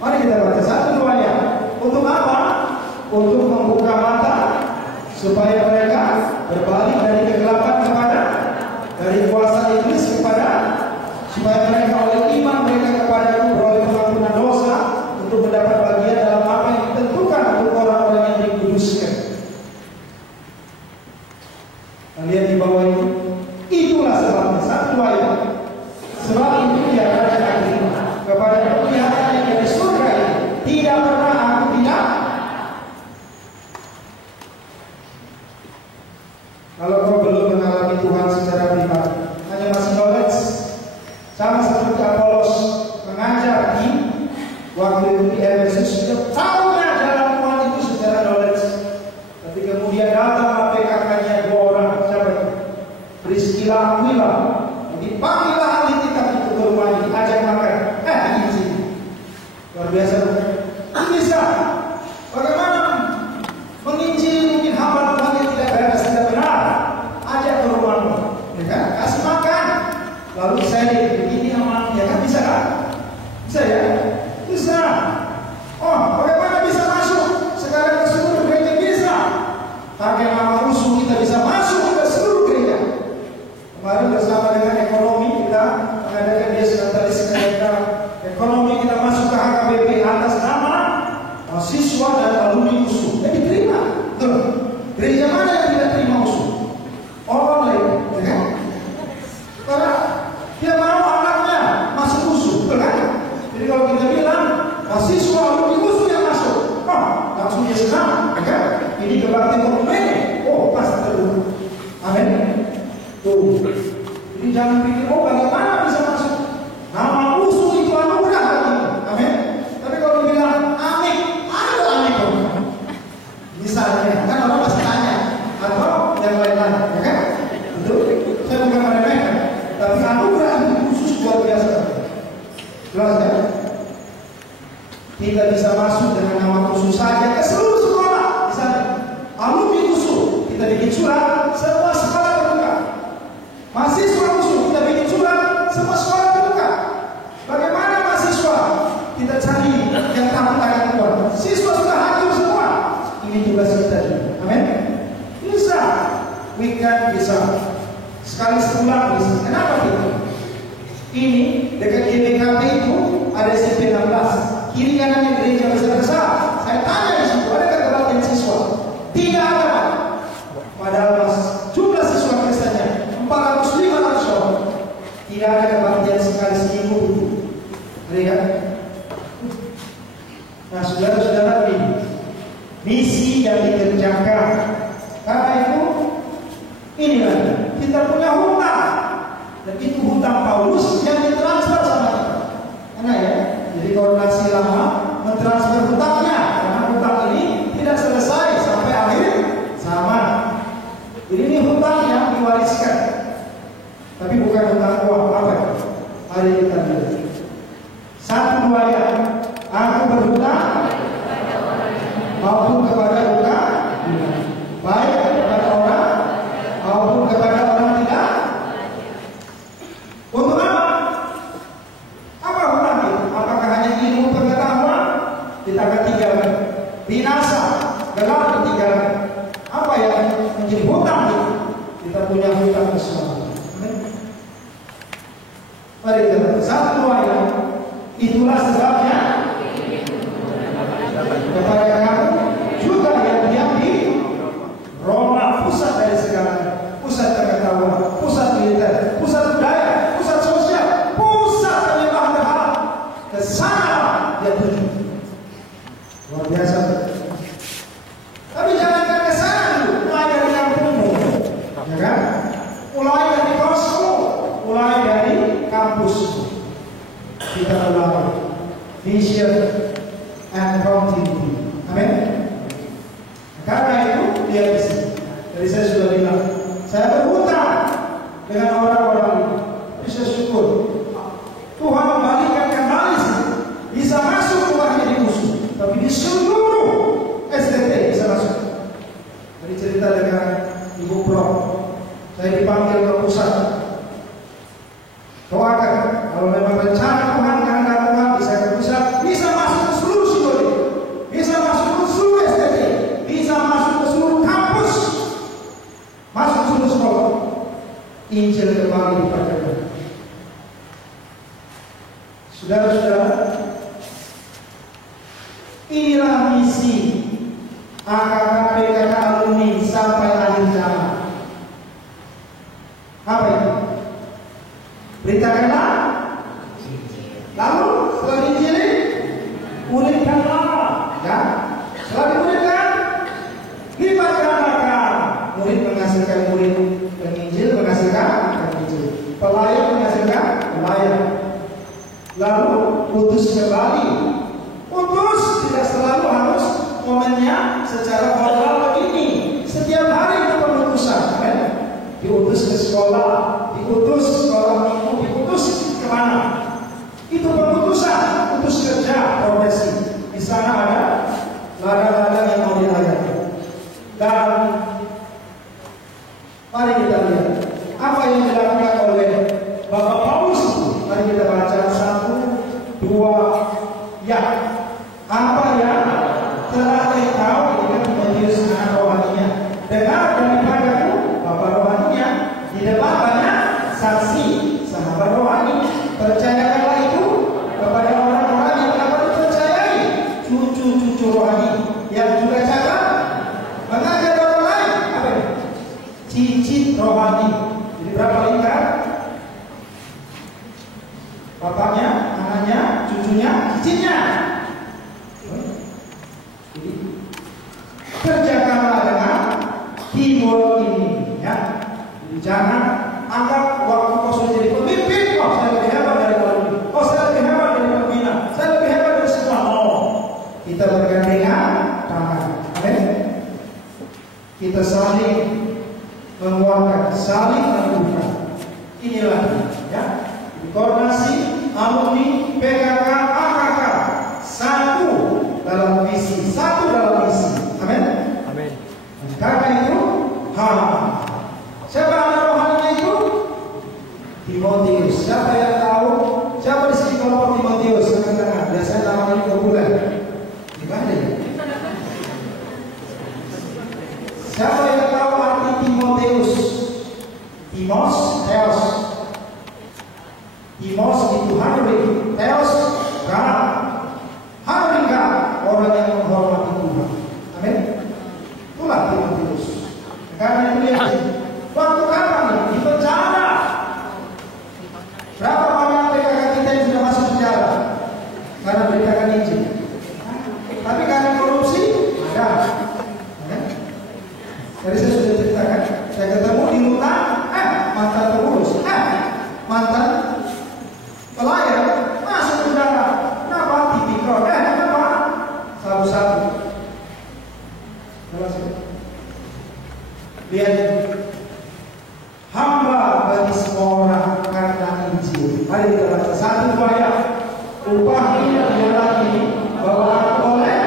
mari kita baca 1-2 ayat. Untuk apa? Untuk membuka mata supaya mereka berbalik dari kegelapan dari kuasa iblis supaya mereka oleh iman mereka kepadaku beroleh pengampunan dosa untuk mendapat bagian dalam apa yang ditentukan untuk orang-orang yang dikuduskan. Lihat di bawah ini. Itulah sebabnya 1-2 ayat. Sebab itu dia Raja Agripa kepada penglihatan yang dari surga ini tidak pernah aku tidak. Kalau kau belum mengalami Tuhan secara pribadi, hanya masih knowledge, sama seperti Apolos mengajar di waktu itu di Efesus, sudah tahunya dalam Tuhan itu secara knowledge. Tapi kemudian datang PKK-nya 2 orang, siapa itu? Priscilla Aquila, dipanggillah ahli kitab itu ke rumahnya, diajak makan. Ini sini luar biasa bukan? Bisa bagaimana menginjil mungkin hamba Tuhan yang tidak beres, tidak benar, ajak ke rumahmu, ya kan? Kasih makan, lalu saya begini sama, ya kan? Bisa kan? Bisa ya? Bisa. Oh, bagaimana bisa masuk sekarang ke seluruh gereja? Bisa. Pakai nama usul kita bisa masuk ke seluruh gereja. Kemarin bersama dengan ekonomi kita mengadakan desentralisasi ekonomi, kita masuk ke HKBP atas nama mahasiswa dan alumni usul. Jadi terima. Gereja mana yang tidak terima usul? Orang lain, ya kan? Karena dia mau anaknya masuk usul, kan? Jadi kalau kita bilang mahasiswa alumni usul yang masuk, langsung dia senang, ya kan? Ini kebaktian komunitas. Oh, pasti terlalu. Amin. Tuh. Jadi jangan pikir, bagaimana bisa masuk? Nama usul itu anugerah lagi. Amin. Tapi kalau dibilang amin, ada amin dong. Misalnya, kan orang pasti tanya, atau yang lain-lain, ya kan? Itu saya bukan meremehkan, tapi anugerah itu khusus luar biasa. Jelas ya? Kita bisa masuk dengan nama khusus saja ke seluruh sekolah. Misalnya, alumni usul, kita bikin surat, semua sekolah terbuka. Mahasiswa usul, kita bikin surat, semua sekolah terbuka. Bagaimana mahasiswa? Kita cari yang takut akan Tuhan. Siswa sudah hancur semua. Ini tugas kita juga. Amin. Bisa. Weekend bisa. Sekali sebulan bisa. Kenapa kita? Ini dekat GBKP itu ada SMP 16. Kiri kanannya gereja besar-besar. Saya tanya di situ, ada kebaktian siswa? Tidak ada. Padahal jumlah siswa Kristennya 400-500 orang. Tidak ada kebaktian sekali seminggu itu. Lihat. Nah, saudara-saudara ini misi yang dikerjakan. Karena itu inilah kita punya hutang. Dan itu hutang Paulus yang ditransfer sama kita. Karena ya, jadi koordinasi lama mentransfer hutangnya. Karena hutang ini tidak selesai sampai akhir zaman. satu ayat. Itulah sebabnya kepada kamu juga yang diam di Roma, pusat dari segala, pusat pengetahuan, pusat militer, pusat budaya, pusat sosial, pusat penyembahan berhala. Ke sana dia tuju. Luar biasa. Tapi jangan ke sana dulu, mulai dari kampungmu, ya kan? Mulai dari kosmu, mulai dari kampusmu. Kita ulangi vision and continuity. Amin. Karena itu dia di sini. Jadi saya sudah bilang, saya berhutang dengan orang-orang ini. Tapi saya syukur Tuhan membalikkan kembali sih. Bisa masuk rumahnya di musuh, tapi di seluruh STT bisa masuk. Jadi cerita dengan Ibu Prof, saya dipanggil ke pusat. Doakan kalau memang rencana Tuhan kehendak Tuhan bisa ke pusat, bisa masuk ke seluruh psikologi, bisa masuk ke seluruh STT, bisa masuk ke seluruh kampus, masuk ke seluruh sekolah. Injil kembali diperkenalkan. Saudara-saudara, inilah misi AKKP KK alumni sampai akhir zaman. Apa itu? Beritakanlah, lalu setelah Injil muridkanlah, ya. Setelah dimuridkan, lipat gandakan. Murid menghasilkan murid, penginjil menghasilkan penginjil, pelayan menghasilkan pelayan. Lalu utus kembali. Utus tidak selalu harus momennya secara formal begini. Setiap hari itu pengutusan, kan? Diutus ke sekolah, diutus sekolah minggu, diutus kemana? Itu pengutusan, utus kerja, profesi. Di sana ada ladang-ladang yang mau dilayani. Dan mari kita lihat apa yang dilakukan oleh Bapak Paulus. Mari kita baca 1, 2, ya. Apa yang telah diketahui dengan Timotius anak rohaninya. Dengar daripadaku, Bapak rohaninya, di depan banyak saksi, sahabat rohani. Percayakanlah itu kepada orang-orang yang dapat dipercayai, cucu-cucu rohani yang juga cara mengajar orang lain. Apa ini? Cicit rohani. Jadi berapa lingkar? Bapaknya, anaknya, cucunya, cicitnya. Jadi kerjakanlah dengan keyword ini, ya. Jadi jangan anggap waktu kosong jadi pemimpin. Oh, saya lebih hebat dari alumni. Oh, saya lebih hebat dari pembina. Saya lebih hebat dari semua. Oh, kita bergandengan tangan. Amin. Kita saling menguatkan, saling mendukung. Inilah, ya. Koordinasi alumni PKK AKK, satu dalam visi, satu dalam misi. Amin. Amin. Karena itu, siapa anak rohaninya itu? Timotius. Siapa yang tahu? Siapa di sini kelompok Timotius? Tangan-tangan. Biasanya namanya populer. Gimana ya? Siapa yang tahu arti Timotius? Timos, Theos. Timos itu honoring, Theos God. Honoring God, orang yang menghormati Tuhan. Amin. Itulah Timotius. Karena itu lihat, waktu kapan nih? Di penjara. Berapa banyak PKK kita yang sudah masuk penjara? Karena beritakan Injil. Tapi karena korupsi, ada. Jadi saya sudah ceritakan, saya ketemu di hutan, mantan pengurus, mantan pelayan masuk penjara. Kenapa? Tipikor. Kenapa? Satu-satu. Lihat, hamba bagi semua orang karena Injil. Mari kita baca 1, 2 ayat. Upahnya adalah ini, bahwa aku boleh,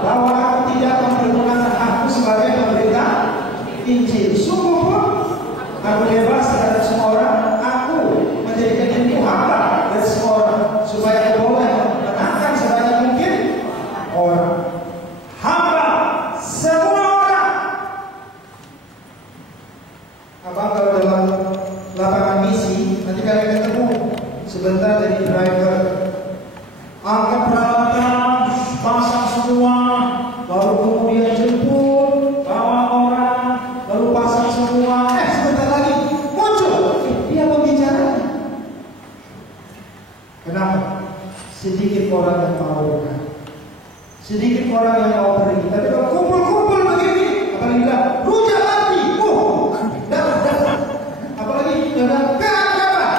bahwa aku tidak mempergunakan aku sebagai pemberita Injil. Sungguh pun aku bebas terhadap semua orang. Aku menjadikan diriku hamba dari semua orang, supaya aku boleh menangkan sebanyak mungkin orang. Hamba semua orang. Abang kalau dalam lapangan misi, nanti kalian ketemu sebentar jadi driver. Angkat peralatan, pasang semua, baru kemudian jemput, bawa orang, lalu pasang semua. Sebentar lagi muncul dia pembicara. Kenapa? Sedikit orang yang mau, sedikit orang yang mau pergi. Tapi kalau kumpul-kumpul begini, apalagi bilang rujak api, dapat. Apalagi bilang berapa?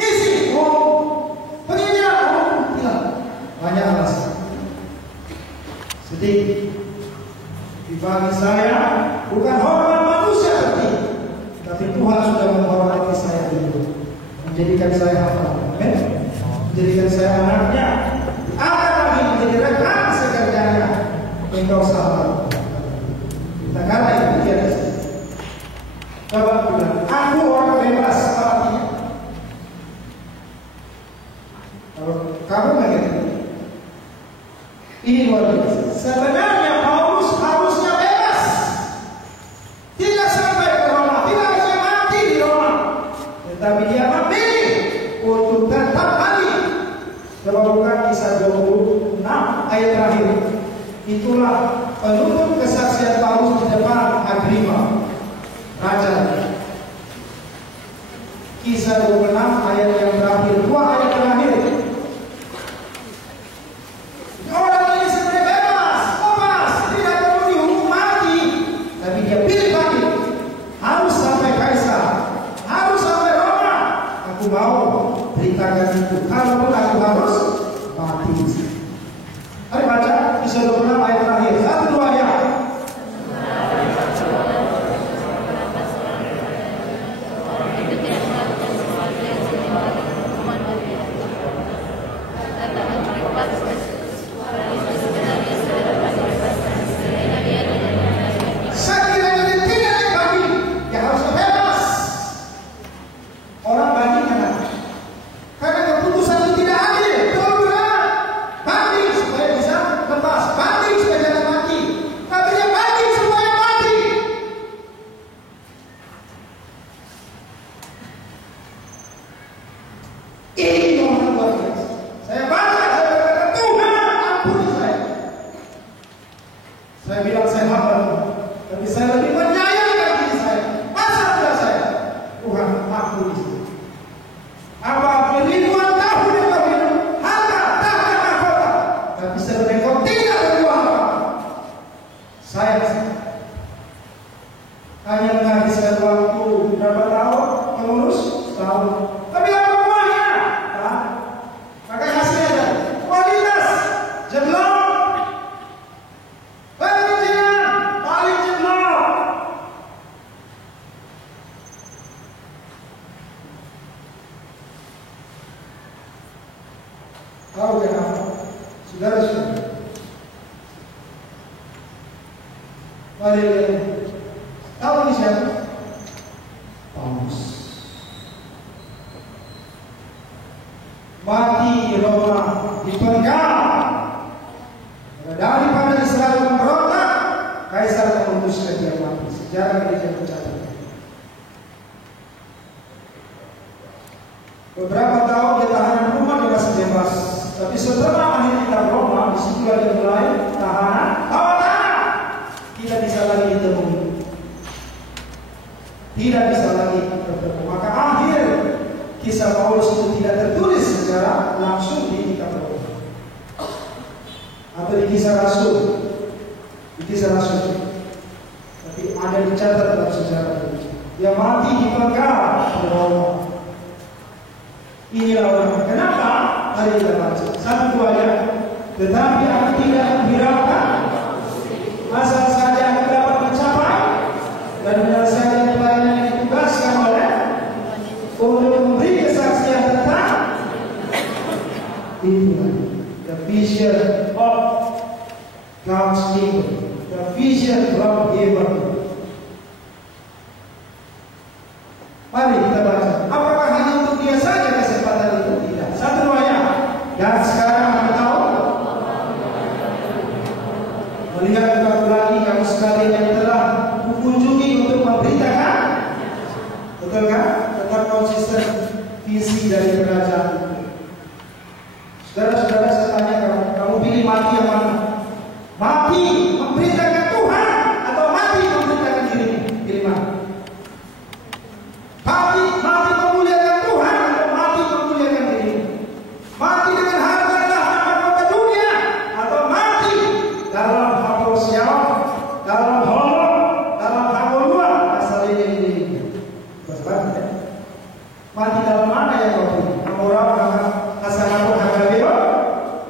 Misi, penginjak, tidak. Banyak alasan. Sedikit. Bagi saya bukan hormat manusia tapi Tuhan sudah menghormati saya dulu, menjadikan saya hamba, menjadikan saya anaknya. Akan lagi menjadi rekan sekerjanya. Engkau salah. Kita kata itu dia. Bapak bilang, aku orang bebas. Artinya, kalau kamu mengerti, ini luar biasa. Sebenarnya Paulus harusnya bebas, tidak sampai ke Roma, tidak harusnya mati di Roma, tetapi dia memilih untuk tetap mati. Coba buka Kisah 26 ayat terakhir. Itulah penutup kesaksian Paulus di depan Agripa, raja. Kisah 26 ayat yang terakhir, 2 ayat terakhir. Orang ini sebenarnya bebas, tidak perlu dihukum mati, tapi dia pilih mati. Harus sampai Kaisar, harus sampai Roma. Aku mau beritakan itu. Kalaupun aku harus mati. Mari baca Kisah 26 ayat terakhir. 1, 2 ayat. Saya bilang saya hamba, tapi saya lebih menyayangkan diri saya. Masa tidak saya? Tuhan, ampuni saya. Apa ribuan tahun yang kau hidup, harta, tahta, mahkota, tapi sebenarnya kau tidak berbuat apa. Saya hanya menghabiskan waktu berapa tahun mengurus? Setahun. Tapi apa buahnya? Maka hasilnya ada kualitas, jeblok. Tahu ya, saudara-saudara. Mari tahu ini siapa? Paulus. Mati di Roma, dipenggal. Daripada Israel memberontak, Kaisar memutuskan dia mati. Sejarah gereja mencatat. Beberapa tahun dia tahanan rumah dia masih bebas. Tapi setelah akhir kita Roma, disitulah dia mulai tahanan, tidak bisa lagi ditemui, tidak bisa lagi bertemu. Maka akhir kisah Paulus itu tidak tertulis secara langsung di kitab Roma atau di kisah Rasul, tapi ada dicatat dalam sejarah. Dia mati dipenggal di Roma. Inilah orang. Kenapa? Mari kita baca. 1, 2 ayat. Tetapi aku tidak menghiraukan, asal saja aku dapat mencapai dan menyelesaikan pelayanan yang ditugaskan oleh untuk memberi kesaksian tentang itu. The vision of God's kingdom. The vision from heaven. Mari kita baca. Apakah hanya untuk dia saja kesempatan itu? Tidak. 1, 2 ayat. Dan sekarang kamu tahu, melihat suatu lagi kamu sekalian yang telah kunjungi untuk memberitakan, betul kan? Tetap konsisten visi dari kerajaan. Saudara-saudara, saya tanya kamu pilih mati yang mana? Mati memberitakan Tuhan atau mati memberitakan dirimu? Pilih mana? Mati memuliakan Tuhan atau mati memuliakan dirimu? Mati dengan harta dunia atau mati dalam hal sosial, dalam holok, dalam hal luar asal ini. Mati dalam mana yang kau pilih? Kamu orang asal hagabewa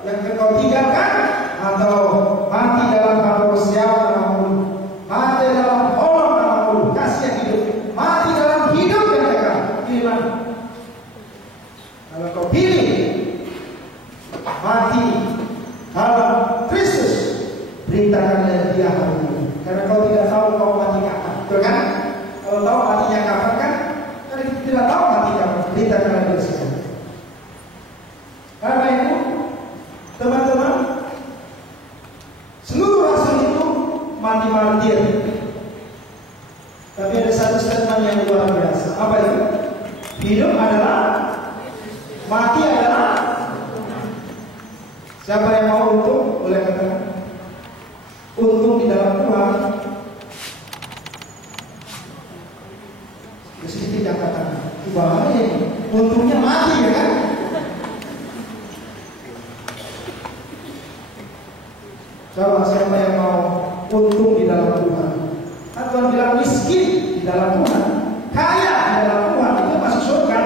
yang kau tinggalkan, atau mati dalam hal sosial namamu, mati dalam holok namamu, kasih yang hidup, mati dalam hidup yang kekal. Pilih mana? Kalau kau pilih mati dalam Kristus, beritakanlah dia hari ini, karena kau tidak tahu kau mati kapan, betul kan? Kalau tahu matinya kapan kan? Karena kita tidak tahu mati kapan, beritakanlah dia sekarang. Karena itu, teman-teman, seluruh rasul itu mati martir. Tapi ada satu statement yang luar biasa. Apa itu? Hidup adalah, mati adalah. Siapa yang mau untung? Boleh katakan untung di dalam Tuhan. Sedikit yang katakan bahwa untungnya mati, ya kan? Coba siapa yang mau untung di dalam Tuhan? Kan Tuhan bilang miskin di dalam Tuhan, kaya di dalam Tuhan, itu masuk surga.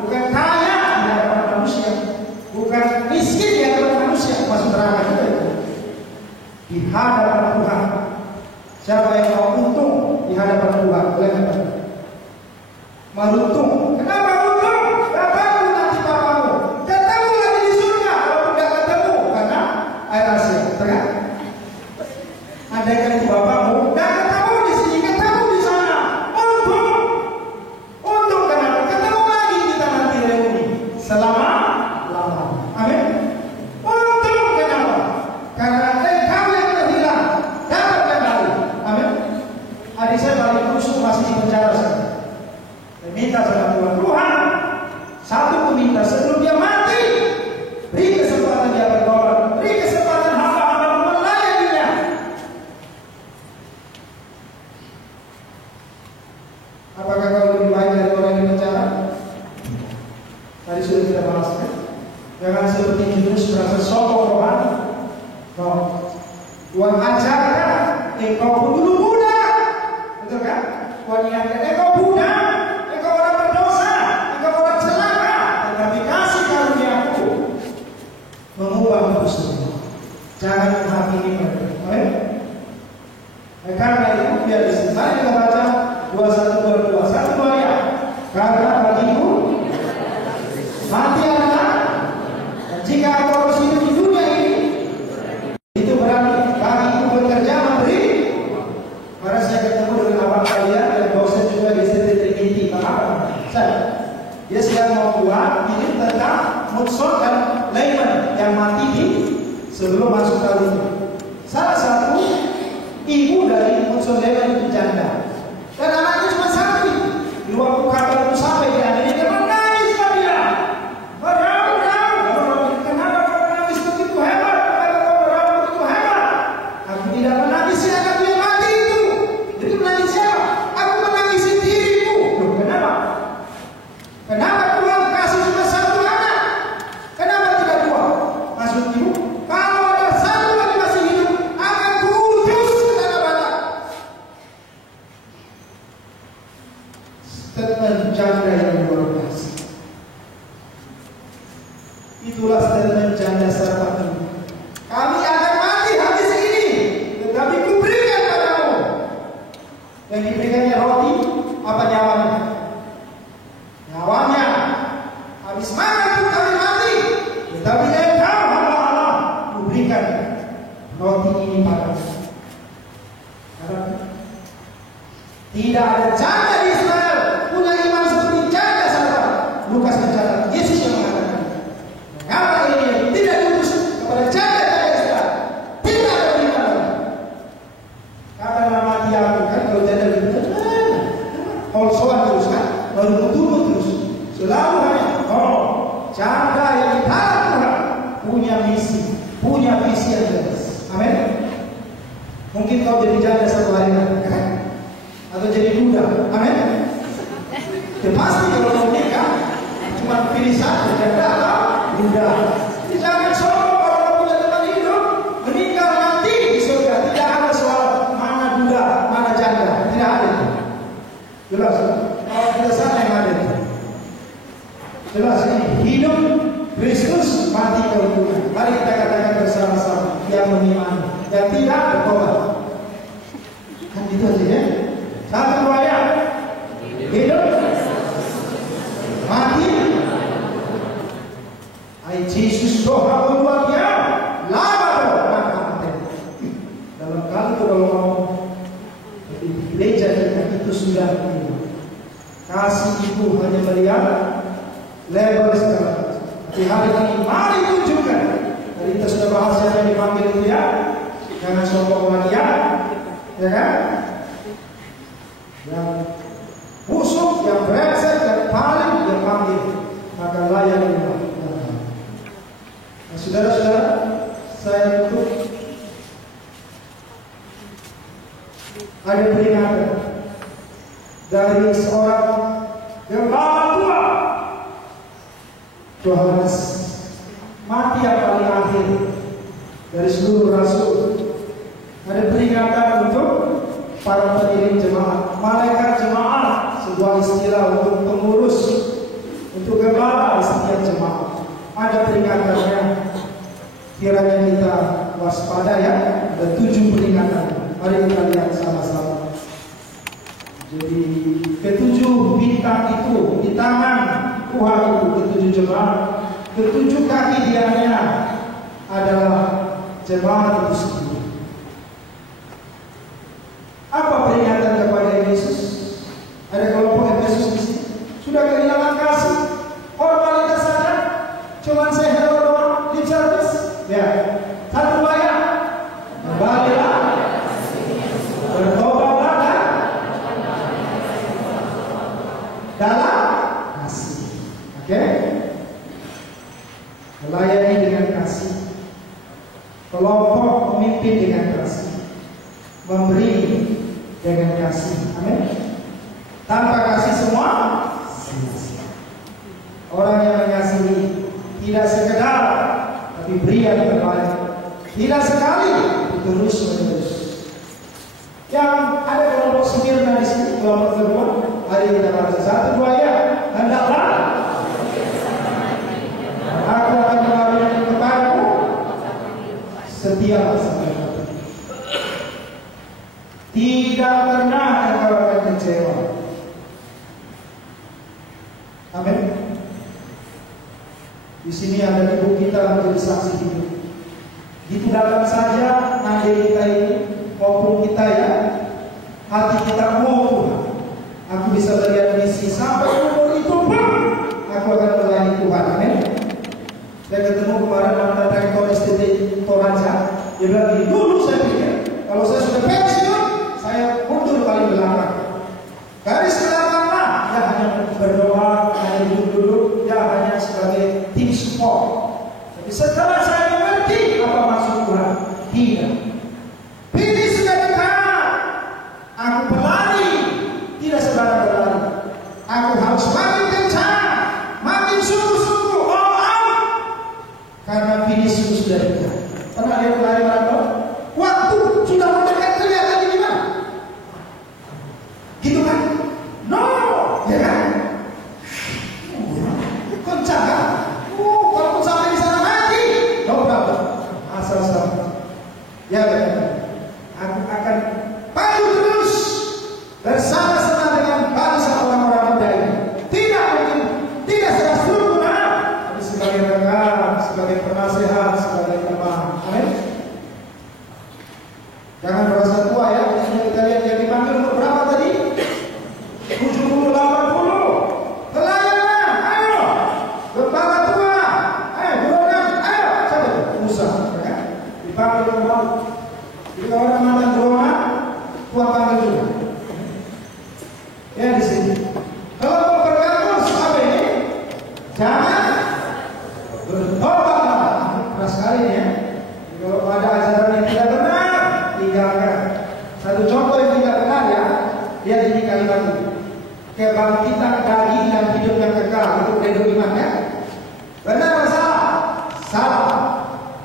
Bukan kaya di hadapan manusia, bukan miskin di hadapan manusia, masuk neraka juga itu. Di hadapan Tuhan. Siapa yang mau untung di hadapan Tuhan? Boleh katakan meruntung. Kenapa untung? Katamu nanti papamu ketemu lagi di surga. Kalau tidak ketemu, karena air rahasia, terang. Andai kan itu bapakmu, dan ketemu di sini, ketemu di sana, untung. Untung kenapa? Ketemu lagi kita nanti reuni selama-lamanya. Amin. Untung kenapa? Karena engkau yang terhilang dapat kembali. Amin. Adik saya balik kusuk masih di penjara sekarang. Saya minta sama Tuhan, satu ku minta sebelum dia mati, beri kesempatan dia bertobat, beri kesempatan hamba-hamba melayaninya. Apakah kau lebih baik dari orang yang di penjara? Tadi sudah kita bahas, kan? Jangan seperti Yunus merasa sombong rohani. No. Tuhan ajarkan engkau pun dulu muda, betul kan? Tuhan ingatkan engkau muda, engkau orang berdosa, engkau orang celaka, tetapi kasih karuniaku mengubah hidup semua. Jangan menghakimi mereka. Amin. Karena itu biar di sini mari kita baca 21:22, satu ayat. Karena bagiku mati adalah, dan jika aku harus hidup di dunia ini, itu berarti bagiku bekerja memberi. Karena saya ketemu dengan abang kalian dan dosen juga di Trinity. Apa? Dia sedang mau buat ini tentang Mutson dan Lehman yang mati di sebelum masuk kali. Salah satu ibu dari Mutson Lehman itu janda, dan anaknya cuma satu. Di waktu kabar itu sampai di akhirnya dia menangis dia. Kenapa kau menangis begitu hebat? Kenapa kau meraung begitu hebat? Aku tidak menangisi anakku yang mati itu. Jadi menangis siapa? Aku menangisi diriku. Loh, kenapa? Kenapa Tuhan kasih cuma satu anak? Kenapa tidak dua? Maksud ibu, kalau ada satu lagi masih hidup, akan kuutus ke tanah batak. Statement janda yang luar biasa. Itulah statement janda serta ini. Kami akan mati habis ini, tetapi kuberikan padamu. Yang diberikannya roti, apa nyawanya? Nyawanya. Habis makan pun kami mati, tetapi engkau Allah kuberikan roti ini padamu. Karena tidak ada janda di Israel punya iman seperti janda Sarah. Lukas mencatat, Yesus yang mengatakan, mengapa ini tidak diutus kepada janda-janda Israel? Tidak ada iman. Katakanlah mati aku, kan kalau janda diutus, holsoan terus kan, baru turun terus. Selalu hanya, kau jadi janda satu hari kan? Atau jadi budak, amin? Ya pasti kalau mau nikah cuma pilih satu, janda atau budak. Jangan sombong kalau kau punya teman hidup, meninggal nanti di surga. Tidak ada soal mana budak, mana janda, tidak ada. Jelas? Kalau tidak sana yang ada. Jelas ini hidup Kristus, mati keuntungan. Mari kita katakan bersama-sama yang mengimani, yang tidak bertobat. Kan itu aja ya. Satu dua ya. Hidup, mati. Ai Yesus doa buat dia, lama mati. Dalam kali kalau mau di gereja itu sudah kasih itu hanya melihat lebar sekarang. Di hari ini mari tunjukkan. Tadi kita sudah bahas yang dipanggil itu ya. Jangan sombong lagi ya kan? Yang busuk, yang brengsek, yang paling dia panggil, maka layak dia. Nah, saudara-saudara, saya tutup. Ada peringatan dari seorang gembala tua. Yohanes mati yang paling akhir dari seluruh rasul. Ada peringatan untuk para pendiri jemaat, malaikat jemaat, sebuah istilah untuk pengurus, untuk gembala setiap jemaat. Ada peringatannya. Kiranya kita waspada ya. Ada 7 peringatan. Mari kita lihat sama-sama. Jadi ketujuh bintang itu di tangan Tuhan itu, ketujuh jemaat, ketujuh kaki dianya adalah jemaat itu sendiri. Apa peringatan kepada Yesus? Ada kelompok Yesus di sini sudah kehilangan kasih, formalitas saja, cuman saya hello doang di service, ya. Satu bayar, kembalilah, bertobatlah dalam kasih. Oke? Melayani dengan kasih, kelompok memimpin dengan kasih, memberi dengan kasih. Amin. Tanpa kasih semua sia-sia. Orang yang mengasihi tidak sekedar tapi beri yang terbaik, tidak sekali terus menerus. Yang ada kelompok Smyrna di sini, kelompok kedua, hari kita baca 1 2 ya. Hendaklah aku akan mengabulkan kepadamu setiap sampai mati. Tidak pernah engkau akan kecewa. Amin. Di sini ada ibu kita menjadi saksi hidup. Ditindakkan saja nanti kita ini maupun kita ya, hati kita mau Tuhan. Aku bisa melihat misi sampai umur itu pun aku akan melayani Tuhan. Amin. Saya ketemu kemarin mantan rektor STT Toraja. Dia bilang gini, dulu saya pikir kalau saya sudah pensiun, saya mundur paling belakang. Garis belakang lah, ya hanya berdoa, hanya duduk-duduk, ya hanya sebagai tim support. Tapi setelah saya mengerti apa maksud Tuhan, tidak. Pilih sudah dekat. Aku pelari, tidak sembarang berlari. Aku harus makin kencang, makin sungguh-sungguh, all out. Karena finish sudah dekat. Pernah lihat pelari maraton? Waktu sudah mendekat kelihatan gimana? Gitu kan? No, ya kan? Kencang kan? Kalau sampai di sana mati, no problem. Asal sama. Ya kan? Aku akan maju terus bersama-sama dengan bangsa orang-orang muda ini. Tidak mungkin, tidak secara struktural, tapi sebagai rekan, sebagai penasehat, sebagai teman. Amin.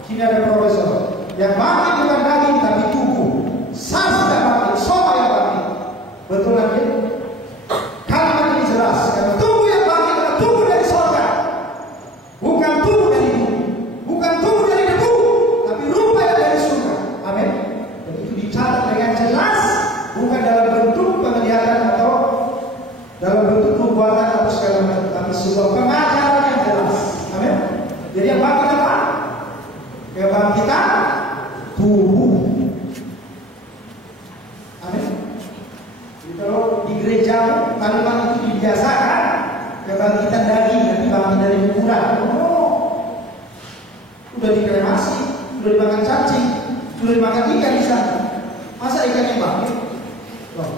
Sini ada profesor. Yang bangkit bukan daging tapi tubuh. Sar sudah bangkit, soal yang bangkit. Betul lagi? Kalimat ini jelas. Karena tubuh yang bangkit adalah tubuh dari surga. Bukan tubuh dari bumi. Bukan tubuh dari debu. Tapi rupa yang dari surga. Amin. Dan itu dicatat dengan jelas. Bukan dalam bentuk penglihatan atau dalam bentuk nubuatan atau segala macam. Tapi sebuah pengajaran yang jelas. Amin. Jadi yang bangkit apa? Kebangkitan tubuh. Amin. Jadi kalau di gereja kalimat itu dibiasakan kebangkitan daging, nanti bangkit dari kuburan. Oh, udah dikremasi, udah dimakan cacing, udah dimakan ikan di sana. Masa ikannya bangkit? Loh,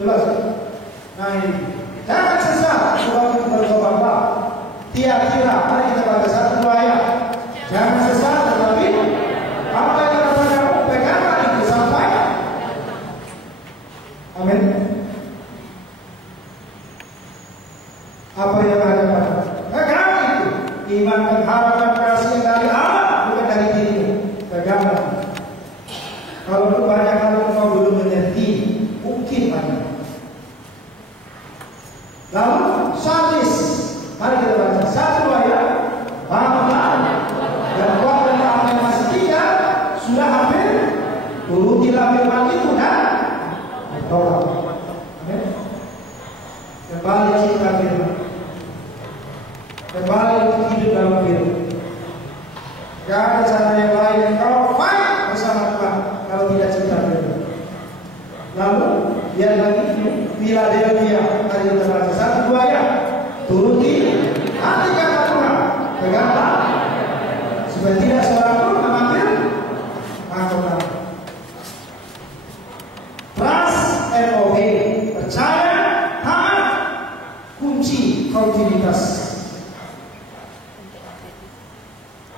jelas. Nah ini, jangan sesat. Coba kita bertobat. Tiap-tiap, mari kita baca satu dua ayat. Jangan sesat, tetapi apa yang katakan peganglah itu sampai. Amin. Apa yang ada pada pegang itu iman, pengharapan, kasih yang dari Allah, bukan dari dirimu. Peganglah. Kalau banyak hal kau belum mengerti, mungkin banyak. Lalu salis, mari kita baca satu ayat. Bangunlah dan buatlah apa yang masih tinggal sudah hampir. Turutilah firman itu dan bertobat. Amin. Kembali cinta firman. Kembali untuk hidup dalam firman. Gak ada cara yang lain yang kau fight bersama Tuhan kalau tidak cinta firman. Lalu lihat lagi Philadelphia. Mari kita baca satu dua ayat. Turuti hati kata Tuhan. Peganglah supaya tidak seorang pun mengambil mahkota. Trust and obey. Percaya, taat, kunci kontinuitas.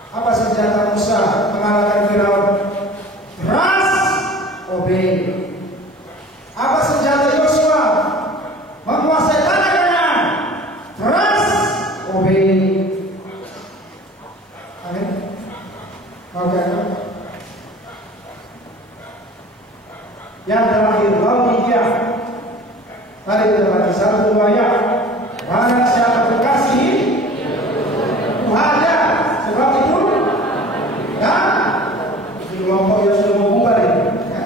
Apa senjata Musa mengalahkan Firaun? Trust, obey. Apa senjata Yosua menguasai tanah Kanaan? Trust, obey. Amin. Oke. Yang terakhir, Laodikia. Mari kita baca satu dua ayat. Barang siapa berkasih, ada sebab itu. Dan di kelompok yang sudah mau bubar ini. Ya.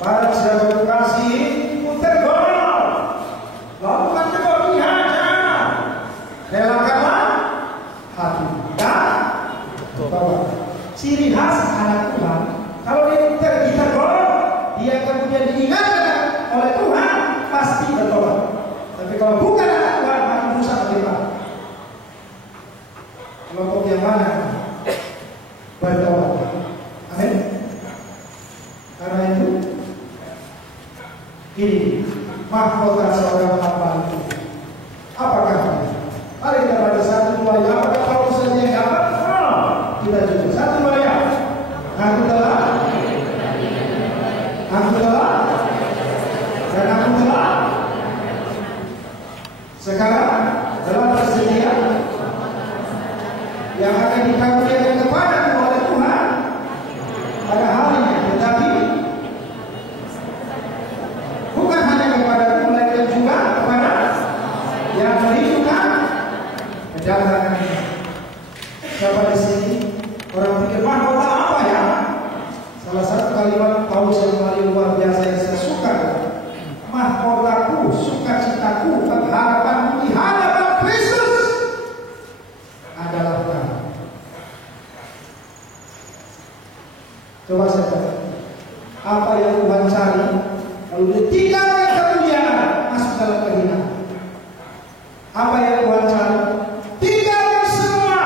Barang siapa berkasih, tergolong. Lalu kan tergolong aja. Relakanlah hati dan tobat. Ciri khas anak Tuhan, kalau dia tergolong, dia kemudian diingatkan oleh Tuhan, pasti bertobat. Tapi kalau bukan anak Tuhan, maka rusak bagaimana? Kelompok yang mana? Bertobat. Amin. Karena itu, ini mahkota seorang hamba itu. Apakah? Mari kita baca satu dua ayat. Apakah kalau saja yang dapat? Kita juga satu dua ayat. Aku telah, dan aku telah. Sekarang dalam bersedia yang akan dikaruniakan kepadamu oleh Tuhan pada harinya, tetapi bukan hanya kepadamu, melainkan juga kepada yang merindukan kedatangan ini. Siapa di sini orang pikir mahkota apa ya? Salah satu kalimat Paulus yang paling luar biasa yang saya suka, mahkotaku, sukacitaku, pengharapanku di hadapan Kristus adalah Tuhan. Coba saya kata, apa yang Tuhan cari? Lalu ditinggalkan kemuliaan, masuk dalam kehinaan. Apa yang Tuhan cari? Tinggalkan semua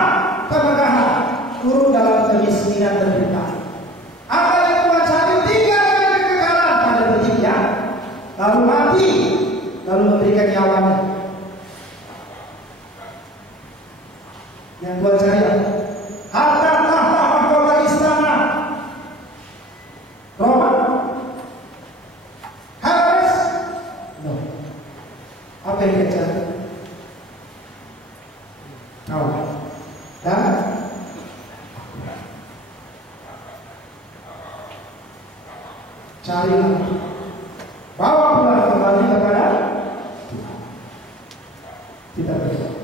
kemegahan, turun dalam kemiskinan dan penderitaan. Apa yang Tuhan cari? Tinggalkan kekekalan pada detiknya, lalu mati, lalu memberikan nyawanya. Yang Tuhan cari harta, tahta, mahkota, istana, Roma, Herodes. No. Apa yang dia cari? Dan carilah, bawa pulang kembali kepada kita berdoa.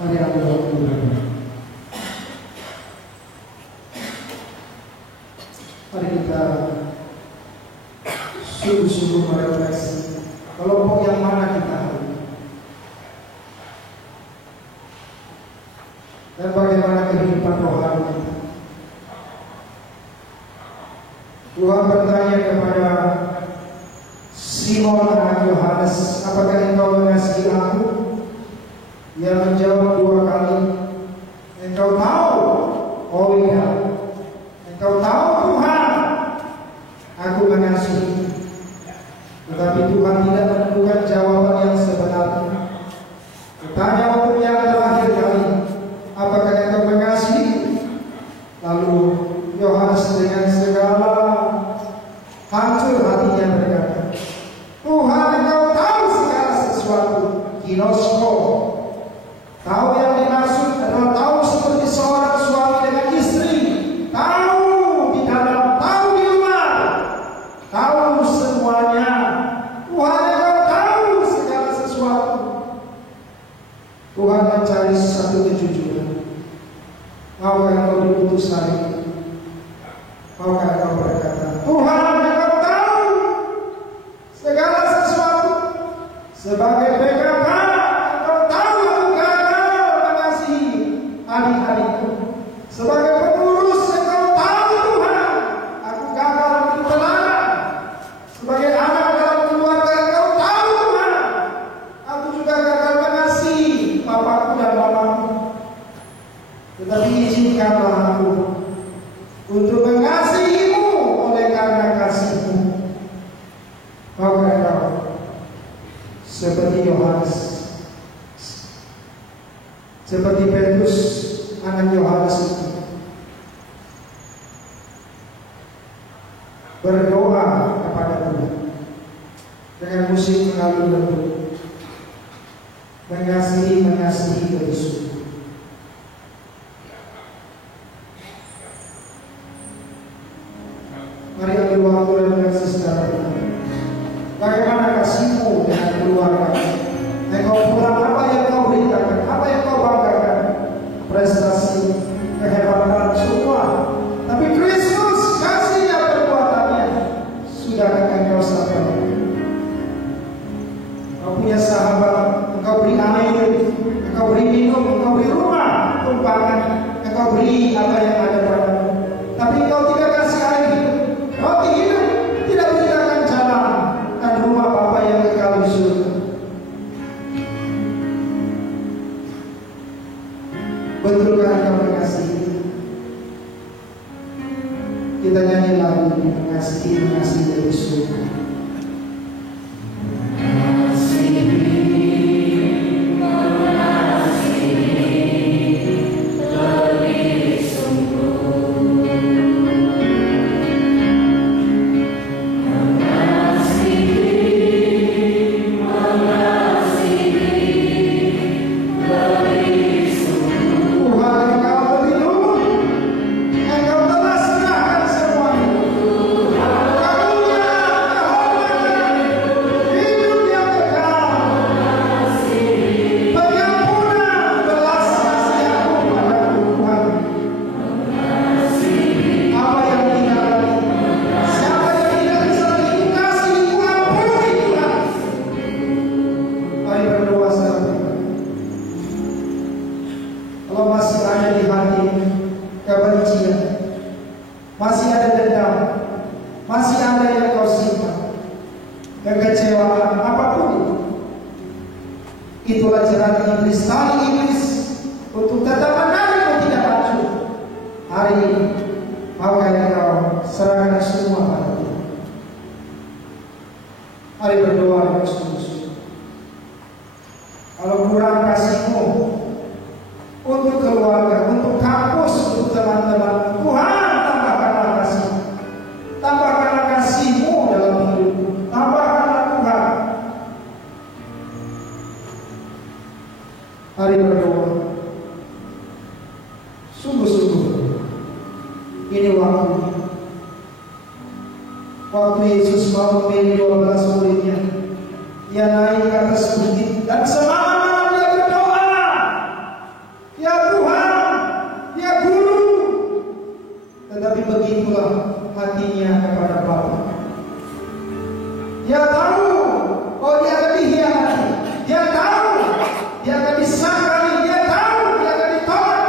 Mari ambil waktu berdoa. Mari kita sungguh-sungguh merefleksi kelompok yang mana kita hari ini, dan bagaimana kehidupan rohani kita. Tuhan bertanya kepada Simon anak Yohanes, apakah engkau mengasihi aku? Dia menjawab 2 kali, engkau tahu, oh iya, engkau tahu Tuhan, aku mengasihi. Tetapi Tuhan tidak menemukan jawaban yang sebenarnya. Bertanya untuk yang terakhir kali, apakah engkau mengasihi? Lalu Yohanes dengan segala hancur hatinya berkata, Tuhan, engkau tahu segala sesuatu, ginosko. Tahu yang dimaksud adalah tahu seperti seorang suami dengan istri, tahu di dalam, tahu di luar, tahu semuanya. Tuhan, engkau tahu segala sesuatu. Tuhan mencari satu kejujuran. Maukah engkau diputus hari ini? Maukah engkau berkata, Tuhan, engkau tahu segala sesuatu. Sebagai PKK, engkau tahu aku gagal mengasihi adik-adikku. Sebagai pengurus, engkau tahu Tuhan, aku gagal menjadi teladan. Sebagai anak dalam keluarga, engkau tahu Tuhan, aku juga gagal mengasihi bapakku dan mamaku. Tetapi izinkanlah aku untuk mengasihimu oleh karena kasihmu. Maukah engkau seperti Yohanes, seperti Petrus anak Yohanes itu, berdoa kepada Tuhan dengan musik mengalun lembut, mengasihi lebih sungguh. Mari ambil waktu dan refleksi secara benar. Bagaimana kasihmu dengan keluarga? Engkau pulang, apa yang kau beritakan? Apa yang kau banggakan? Prestasi, kehebatan, semua. Tapi Kristus, kasihnya perbuatannya sudah engkau sampaikan. Kau punya sahabat, engkau beri air, engkau beri minum, engkau beri rumah, tumpangan, engkau beri apa yang ada padamu. Tapi engkau tidak kasih air hidup, roti hidup, tidak beritakan jalan dan rumah Bapa yang kekal di surga. Betulkah engkau mengasihi? Kita nyanyi lagu mengasihi dari surga. Itulah jerat iblis, tali iblis untuk tetap menarik tidak maju. Hari ini maukah engkau serahkan semua pada Tuhan? Mari berdoa dengan sungguh-sungguh. Kalau kurang kasihmu untuk keluarga, untuk kampus, untuk teman-teman, Tuhan tambahkanlah kasih, tambahkanlah kasihmu dalam hidupmu, tambahkanlah Tuhan. Mari berdoa. 12 muridnya. Ia naik ke atas bukit dan semalam dia berdoa, "Ya Tuhan, ya Guru." Tetapi begitulah hatinya kepada Bapa. Dia tahu, oh dia akan dikhianati. Dia tahu, dia akan disangkali. Dia tahu, dia akan ditolak.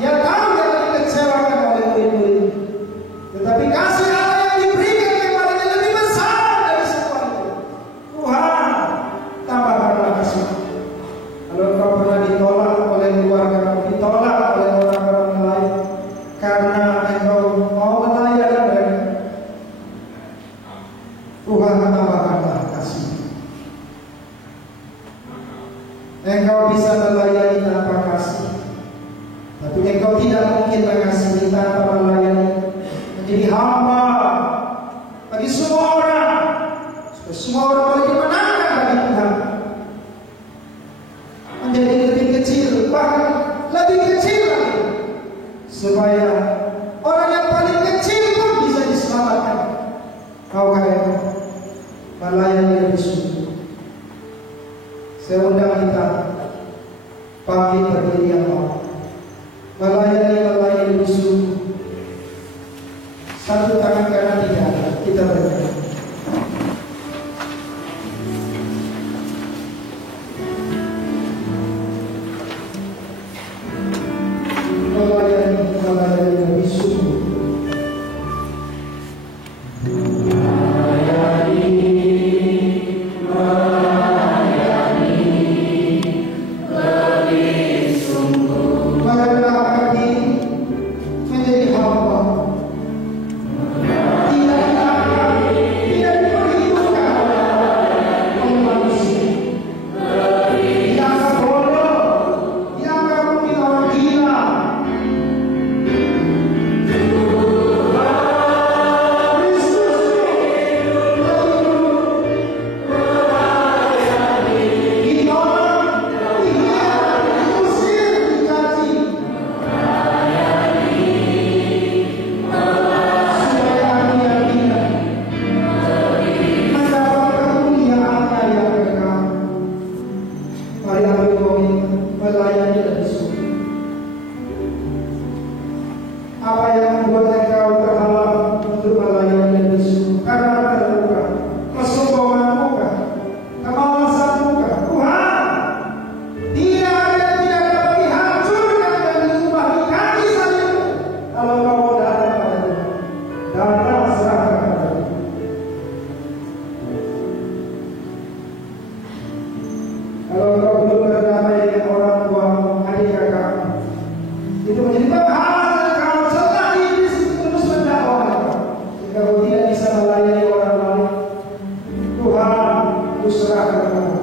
Dia tahu, dia akan dikecewakan oleh murid-murid. Tetapi kasih Allah yang diberikan kepadanya lebih besar dari semua itu. Tuhan, tambahkanlah kasih. Kalau kau pernah ditolak oleh keluarga, ditolak oleh orang-orang lain karena engkau mau melayani mereka, Tuhan tambahkanlah kasih. Engkau bisa melayani tanpa kasih, tapi engkau tidak mungkin mengasihi tanpa melayani. Menjadi hamba bagi semua orang, supaya semua orang boleh dimenangkan bagi Tuhan. Menjadi lebih kecil, bahkan lebih kecil lagi, supaya orang yang paling kecil pun bisa diselamatkan. Kau kaya melayani lebih sungguh. Saya undang kita bangkit berdiri yang mau melayani lebih sungguh. Satu tangan kanan tidak ada, kita bergerak. Melayani lebih sungguh. Merendahkan diri menjadi hamba. Tidak diperhitungkan oleh manusia. Dianggap bodoh, dianggap mungkin orang gila. Apa yang membuat engkau terhalang untuk melayani Yesus? Karena terluka, kesombongan muka, kemalasan muka. Tuhan, dia yang tidak dapat dihancurkan dan diubah di kaki salibmu. Kalau kau mau datang pada Tuhan, datang serahkan pada Tuhan. Kalau kau belum berdamai dengan orang tuamu, adik kakakmu, itu menjadi penghalang. Kalau tidak bisa melayani orang lain, Tuhan, ku serahkan kamu.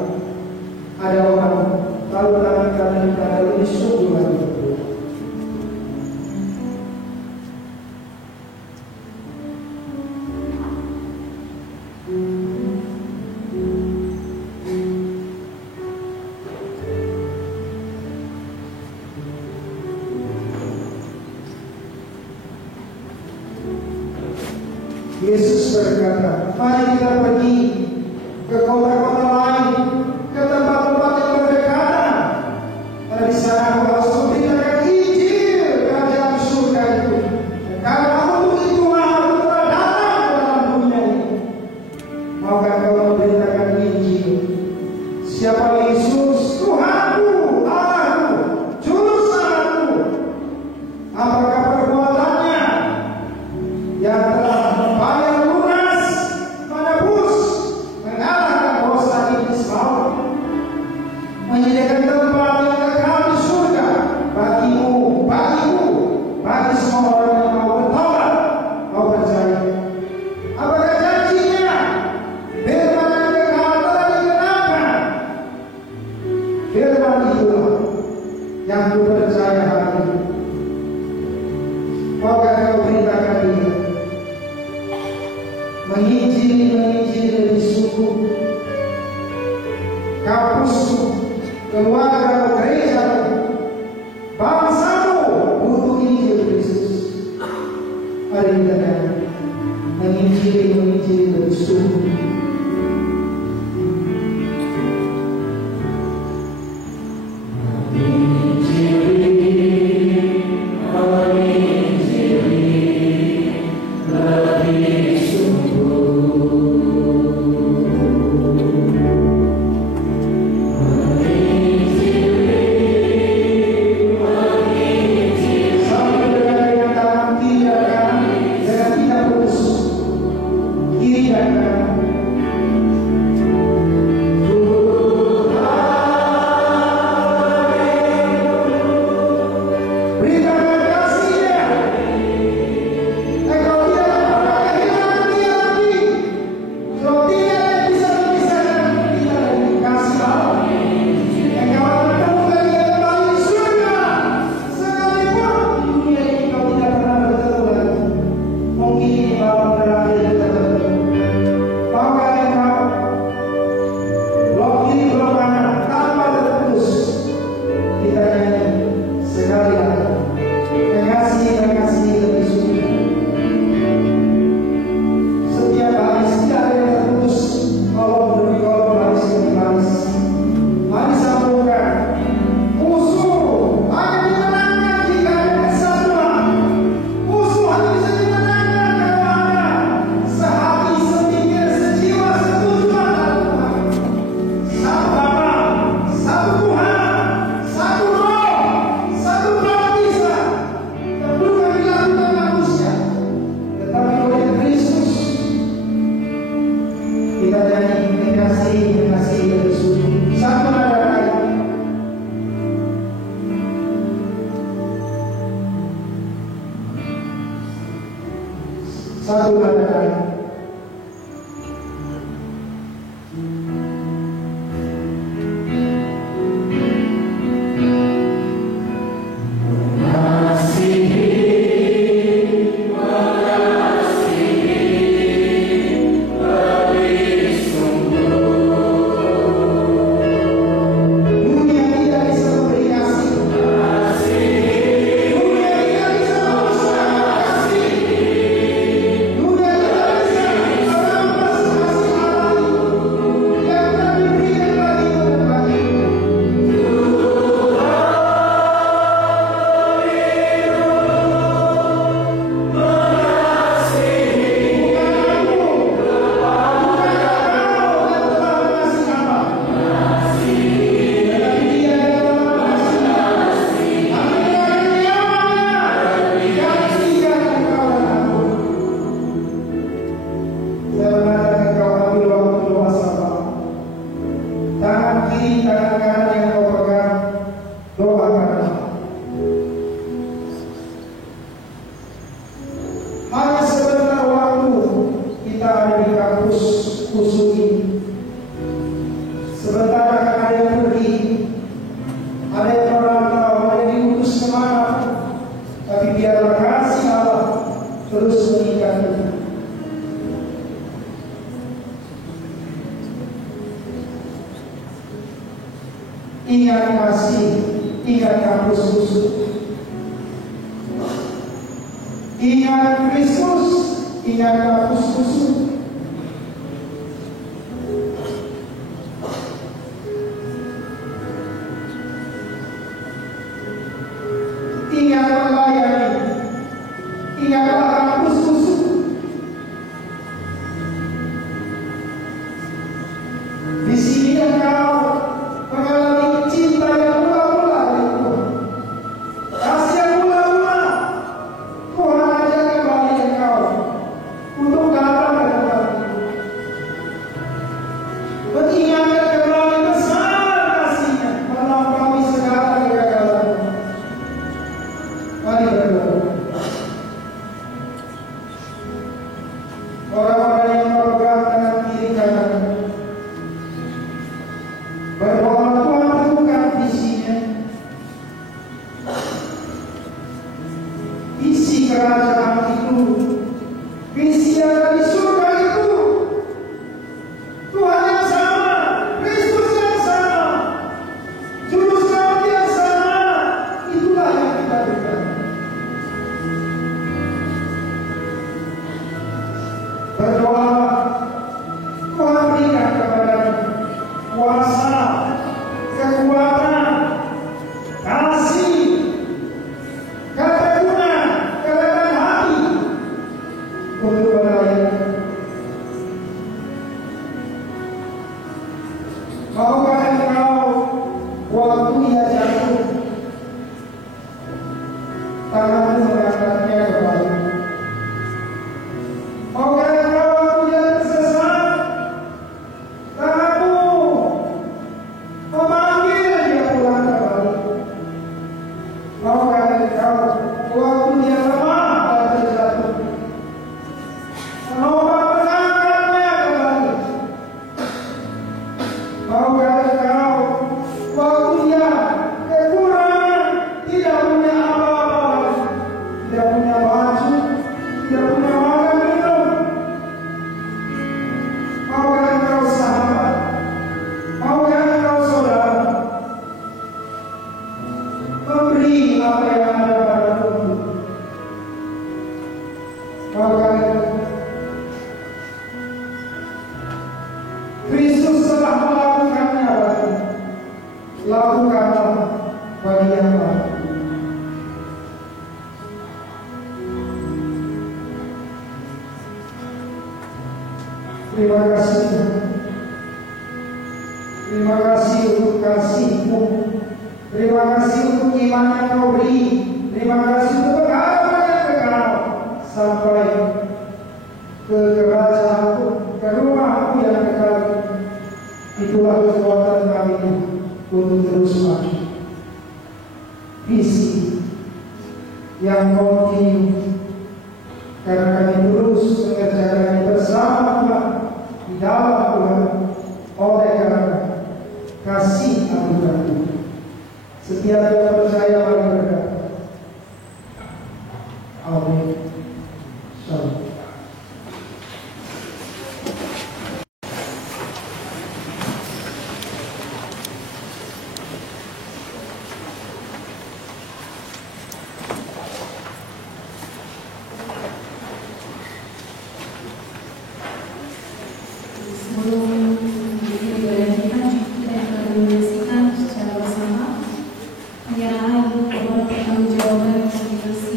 Ada orang lalu tangan kanan kita lebih sungguh lagi. Yesus berkata, mari kita pergi ke kota-kota lain, ke tempat-tempat yang berdekatan. Di sana aku harus memberitakan Injil kerajaan surga itu. Karena untuk itu aku telah datang ke dalam dunia ini. Maukah kau memberitakan Injil? Siapa Yesus? Tuhanku, Allahku, Juru Selamatku. Apakah perbuatannya yang telah membayar lunas, menebus, mengalahkan dosa iblis maut, menyediakan tempat yang kekal di surga bagimu, bagi semua orang yang mau bertobat, mau percaya. Apakah janjinya? Firman yang kekal telah digenapkan. Firman itulah yang ku percaya hari ini. Maukah kau beritakan dia? Menginjili lebih sungguh. Kampusmu, keluarga, gereja, bangsamu butuh Injil Kristus. Mari kita menginjili lebih sungguh. ingat kasih, ingat hapus susu. Ingat Kristus, ingat hapus susu. Ingat melayani, ingatlah hapus susu. Di sini engkau mengalami cinta yang mula-mula dari Tuhan. Kasih yang mula-mula. Tuhan ajak kembali engkau untuk datang ke tempat itu. Mengingatkan kembali besar kasih-Nya melampaui segala kegagalan. Mari berdoa. Orang-orang yang berpegang dengan kiri kanan berdoa, Tuhan bukan visinya, visi kerajaan itu, visi yang ada di surga itu, Tuhan yang sama, Kristus yang sama, juru selamat yang sama, itulah yang kita berikan. Berdoa, Tuhan berikan kepada kuasa, kekuatan, kasih, ketekunan, kerendahan hati untuk melayani. Maukah engkau waktu ia jatuh, tanganmu mengangkatnya kembali? Maukah engkau waktu ia tersesat, tanganmu memanggil dia pulang kembali? Maukah engkau waktu dia lemah dan terjatuh, menolak mengangkatnya kembali? Maukah engkau waktu dia kekurangan, tidak punya apa-apa, tidak punya baju, tidak punya makan minum? Maukah engkau sahabat? Maukah engkau saudara memberi apa yang ada padamu? Maukah engkau? Kristus telah melakukannya bagi, lakukanlah bagi yang lain. Terima kasih Tuhan. Terima kasih untuk kasih-Mu. Terima kasih untuk iman yang Kau beri. Terima kasih untuk pengharapan yang kekal sampai ke kerajaan-Mu, ke rumah-Mu yang kekal. Itulah kekuatan kami untuk terus maju. Visi yang kontinu, karena kami terus mengerjakannya bersama Tuhan di dalam Tuhan, oleh karena kasih anugerah Tuhan. Setiap yang percaya mari berkata, amin. Shalom. Sebelum ibadah kita akan menyaksikan secara bersama penyerahan kepada pertanggungjawaban koordinasi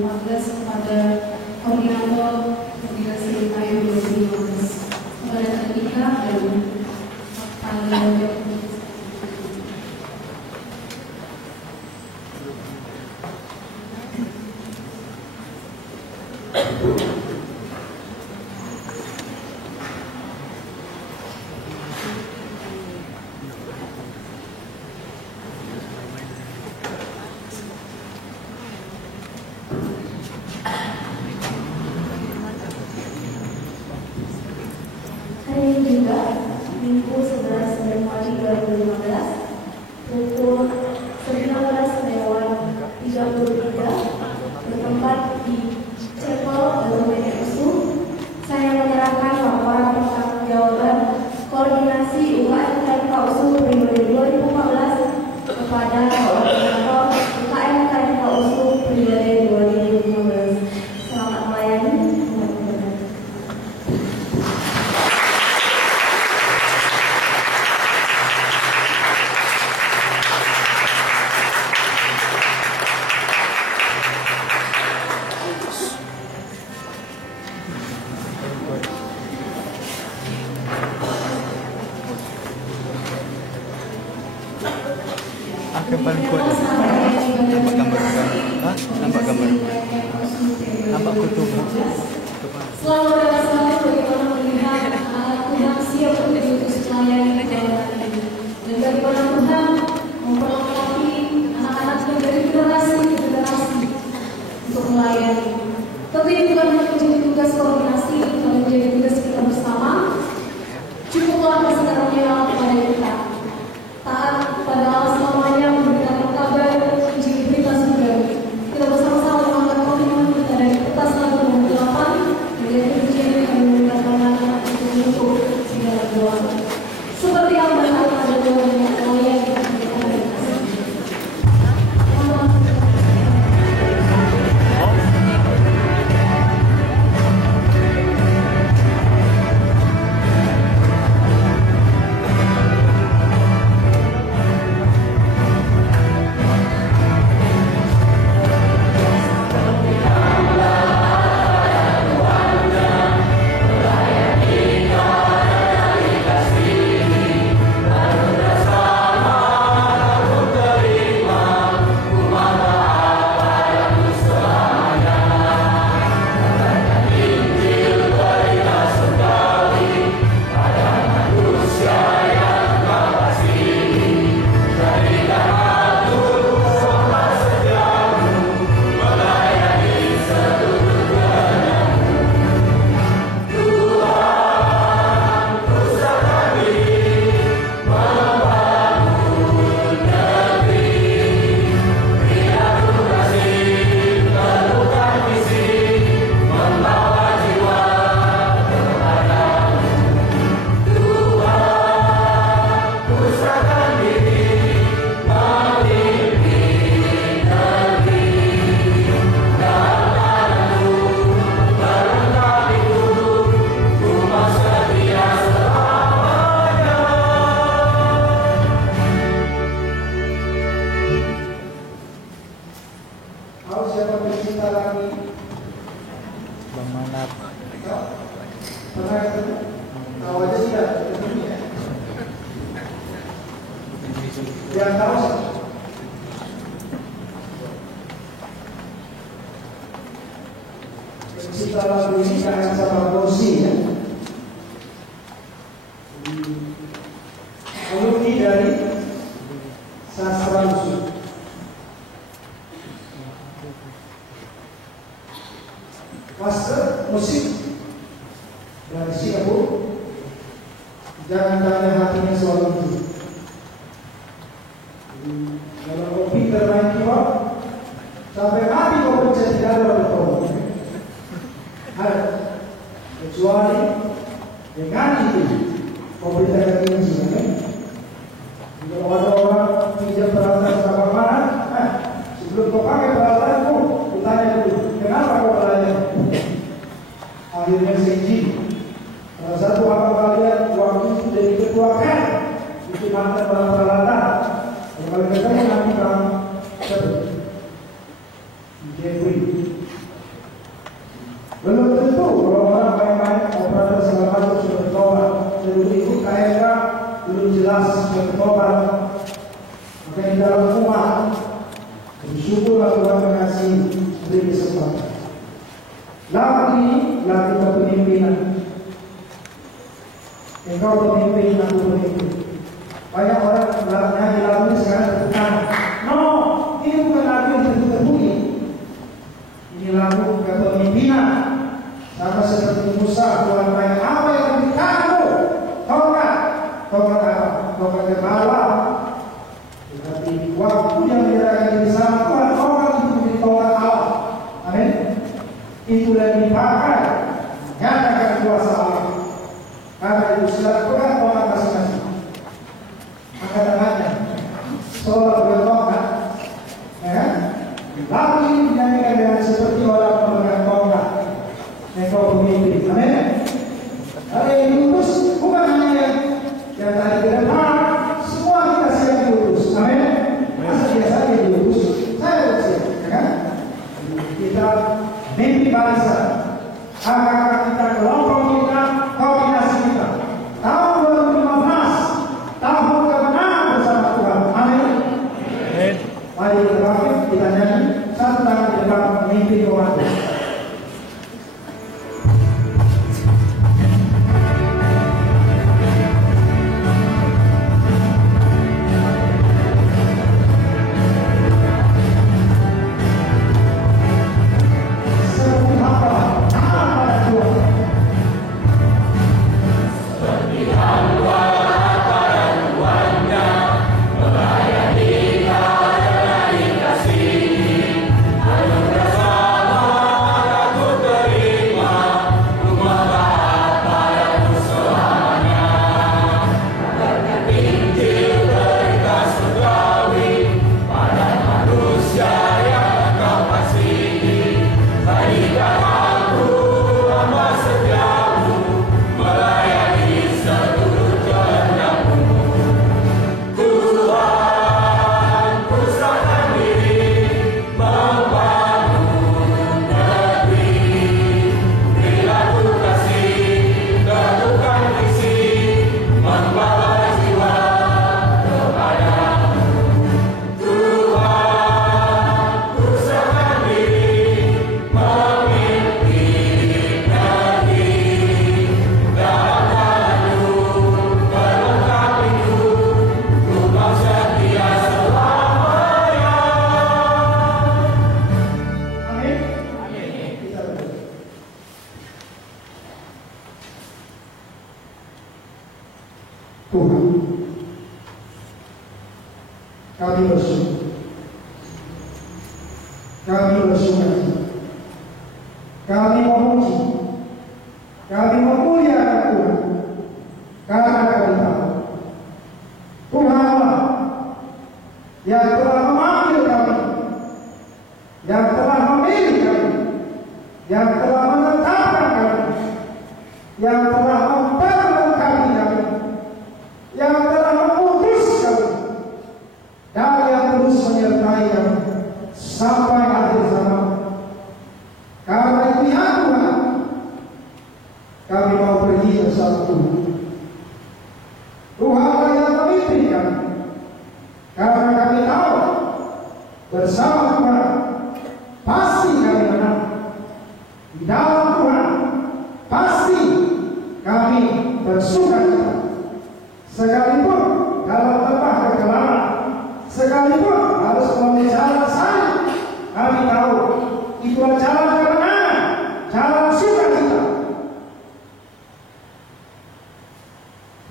2014 kepada koordinator koordinasi UKM 2015 kepada Ketika dan Panitia. Hari ini juga Minggu 11 Januari 2015 pukul 19.33 bertempat di Chapel LMNSU. Saya menyerahkan laporan pertanggungjawaban koordinasi UKM KUSU periode 2014 Gambar kuat. Nampak gambar. Hah? Nampak gambar. Nampak kutub. Selalu ada selalu bagaimana melihat Tuhan siap untuk diutus melayani jalanan ini. Dan bagaimana Tuhan memperlengkapi anak-anak dari generasi ke generasi untuk melayani. Tapi ini bukan hanya menjadi tugas koordinasi, tapi menjadi tugas kita bersama. Cukuplah kasih karunia kepada kita. Taat pada Allah selamanya, memberikan kabar Injil kita sudah. Kita bersama-sama mengangkat komitmen kita dari kertas nomor 28 menjadi ujian yang memberikan anak-anak untuk menutup segala doa. Seperti yang berkata pada doanya, melayani kita dari kasih. Master musik dari Singapura, jangan tanya hatinya soal itu. Dalam komputer main keyboard, sampai mati kau pencet tidak ada bertemu. Ada, kecuali dengan itu komputer ini kan? Jika ada orang pinjam peralatan sama mana, sebelum kau pakai peralatanku, ditanya dulu, kenapa kau belajar? Akhirnya saya izin. Salah satu apa kalian waktu itu jadi ketua kan, itu mantan peralatan. Kalau ketemu nanti kamu sebut Jeffrey. Belum tentu kalau orang main-main operator segala macam sudah bertobat. Jadi ikut KMK belum jelas sudah bertobat. Maka di dalam umat bersyukurlah Tuhan mengasih beri kesempatan. Lalu ini lagu kepemimpinan. Engkau pemimpin, aku pemimpin. Banyak orang nyanyi lagu sekarang tertekan. No, ini bukan lagu yang terbunyi. Ini lagu kepemimpinan. Sama seperti Musa, Tuhan tanya, apa yang diberikanmu? Tongkat. Tongkat apa? Tongkat kepala. Tetapi waktu yang menyerahkan di sana Tuhan, tongkat itu menjadi tongkat Allah. Amin. Itulah yang dipakai. Nyatakan kuasa Allah. Karena itu sudah pegang tongkat masing-masing. Angkat tangannya. Seolah bertongkat. Ya. Lalu ini dinyanyikan dengan seperti orang memegang tongkat. Engkau pemimpin. Amin. Hari ini diutus bukan hanya yang tadi ke depan, semua kita nyanyi serta di depan memimpin komando. Tuhan, kami bersyukur, kami bersukacita, kami memuji, kami memuliakan Tuhan, karena kami tahu Tuhanlah yang telah memanggil kami, yang telah memilih kami, yang telah menetapkan kami, yang telah memperlengkapi kami, yang telah memutus kami, dan yang terus menyertai kami sampai akhir zaman. Karena itu ya Tuhan, kami mau pergi bersama Tuhan. Tuhanlah yang memimpin kami, karena kami tahu bersama Tuhan pasti kami menang. Di dalam Tuhan pasti kami bersukacita. Sekalipun dalam lembah kegelapan, sekalipun harus melalui jalan salib, kami tahu itulah jalan kemenangan, jalan sukacita.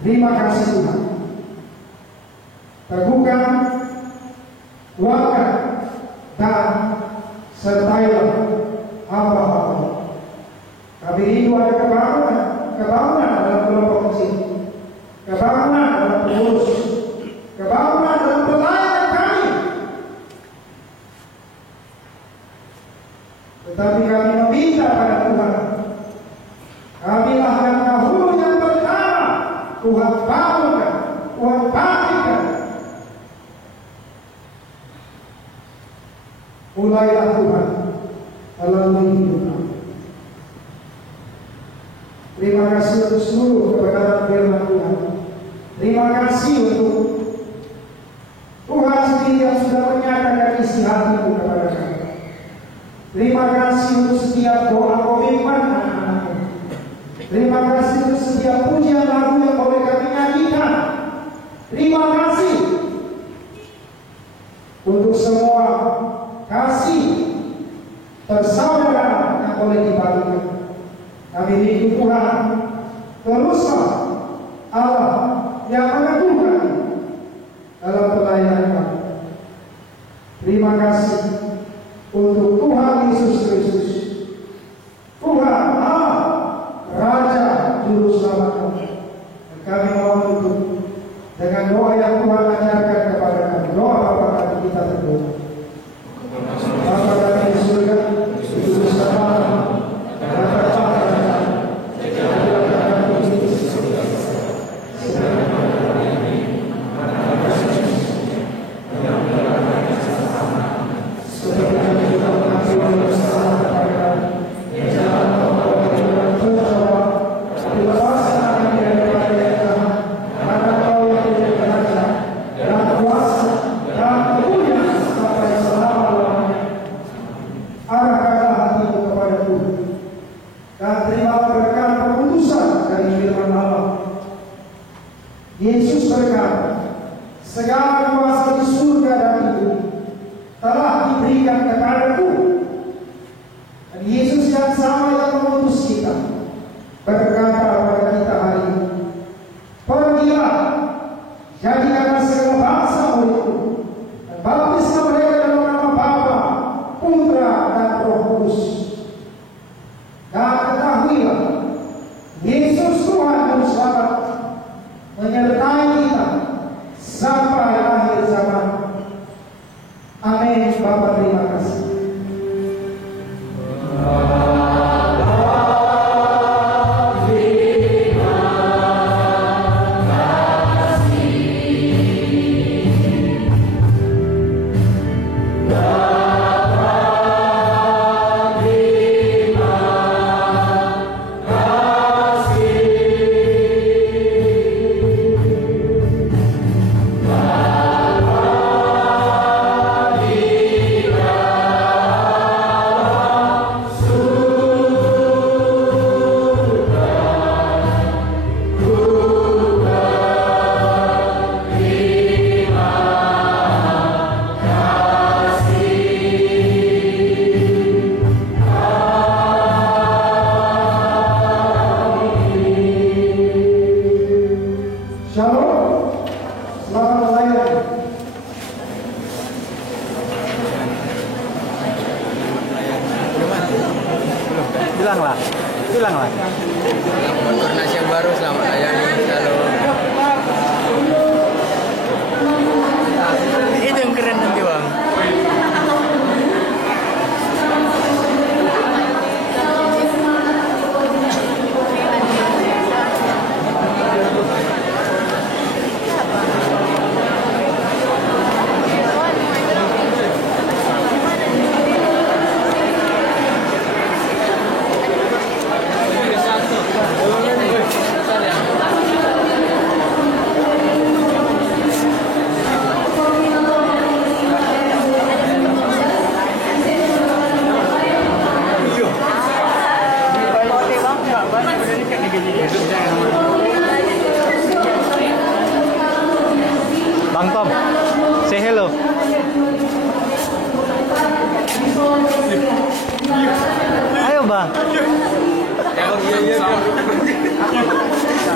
Terima kasih Tuhan. Teguhkan, kuatkan, dan sertailah hamba-hamba. Kami rindu ada kebangunan dalam kelompok kecil, kebangunan dalam pengurus, kebangunan dalam pelayanan kami. Tetapi kami meminta pada Tuhan, kamilah yang dahulu yang pertama Tuhan bangunkan, Tuhan bangkitkan. Mulailah Tuhan melalui hidup kami. Terima kasih untuk seluruh kebenaran firman Tuhan. Terima kasih untuk Tuhan sendiri yang sudah menyatakan isi hatimu kepada kami. Terima kasih untuk setiap doa komitmen anak-anakmu. Terima kasih untuk setiap pujian lagu yang boleh kami nyanyikan. Terima kasih untuk semua kasih persaudara yang boleh dibagikan. Kami rindu Tuhan, teruslah Allah yang meneguhkan dalam pelayanan kami. Terima kasih untuk Tuhan Yesus Kristus, Tuhan Allah, Raja Juru Selamat kami. Dan kami mohon untuk dengan doa yang Tuhan ajarkan kepada kami. Doa Bapa kami kita berdoa. Bapa kami di surga, kudus namamu, Yesus berkata, segala kuasa di surga dan di bumi telah diberikan kepadaku. Dan Yesus yang sama yang mengutus kita berkata pada kita hari ini, pergilah, jadikanlah segala bangsa muridku, dan baptislah mereka dalam nama Bapa, Putra, dan Roh Kudus. Dan ketahuilah, Yesus Tuhan dan Selamat menyertai kita sampai akhir zaman. Amin. Bapa, terima kasih. Shalom, selamat melayani. Bilanglah. Koordinasi yang baru, selamat layani. Shalom. Itu yang keren nanti, Bang. Bang Tom, say hello. Ayo Bang.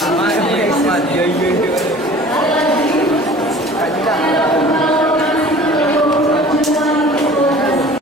Sama,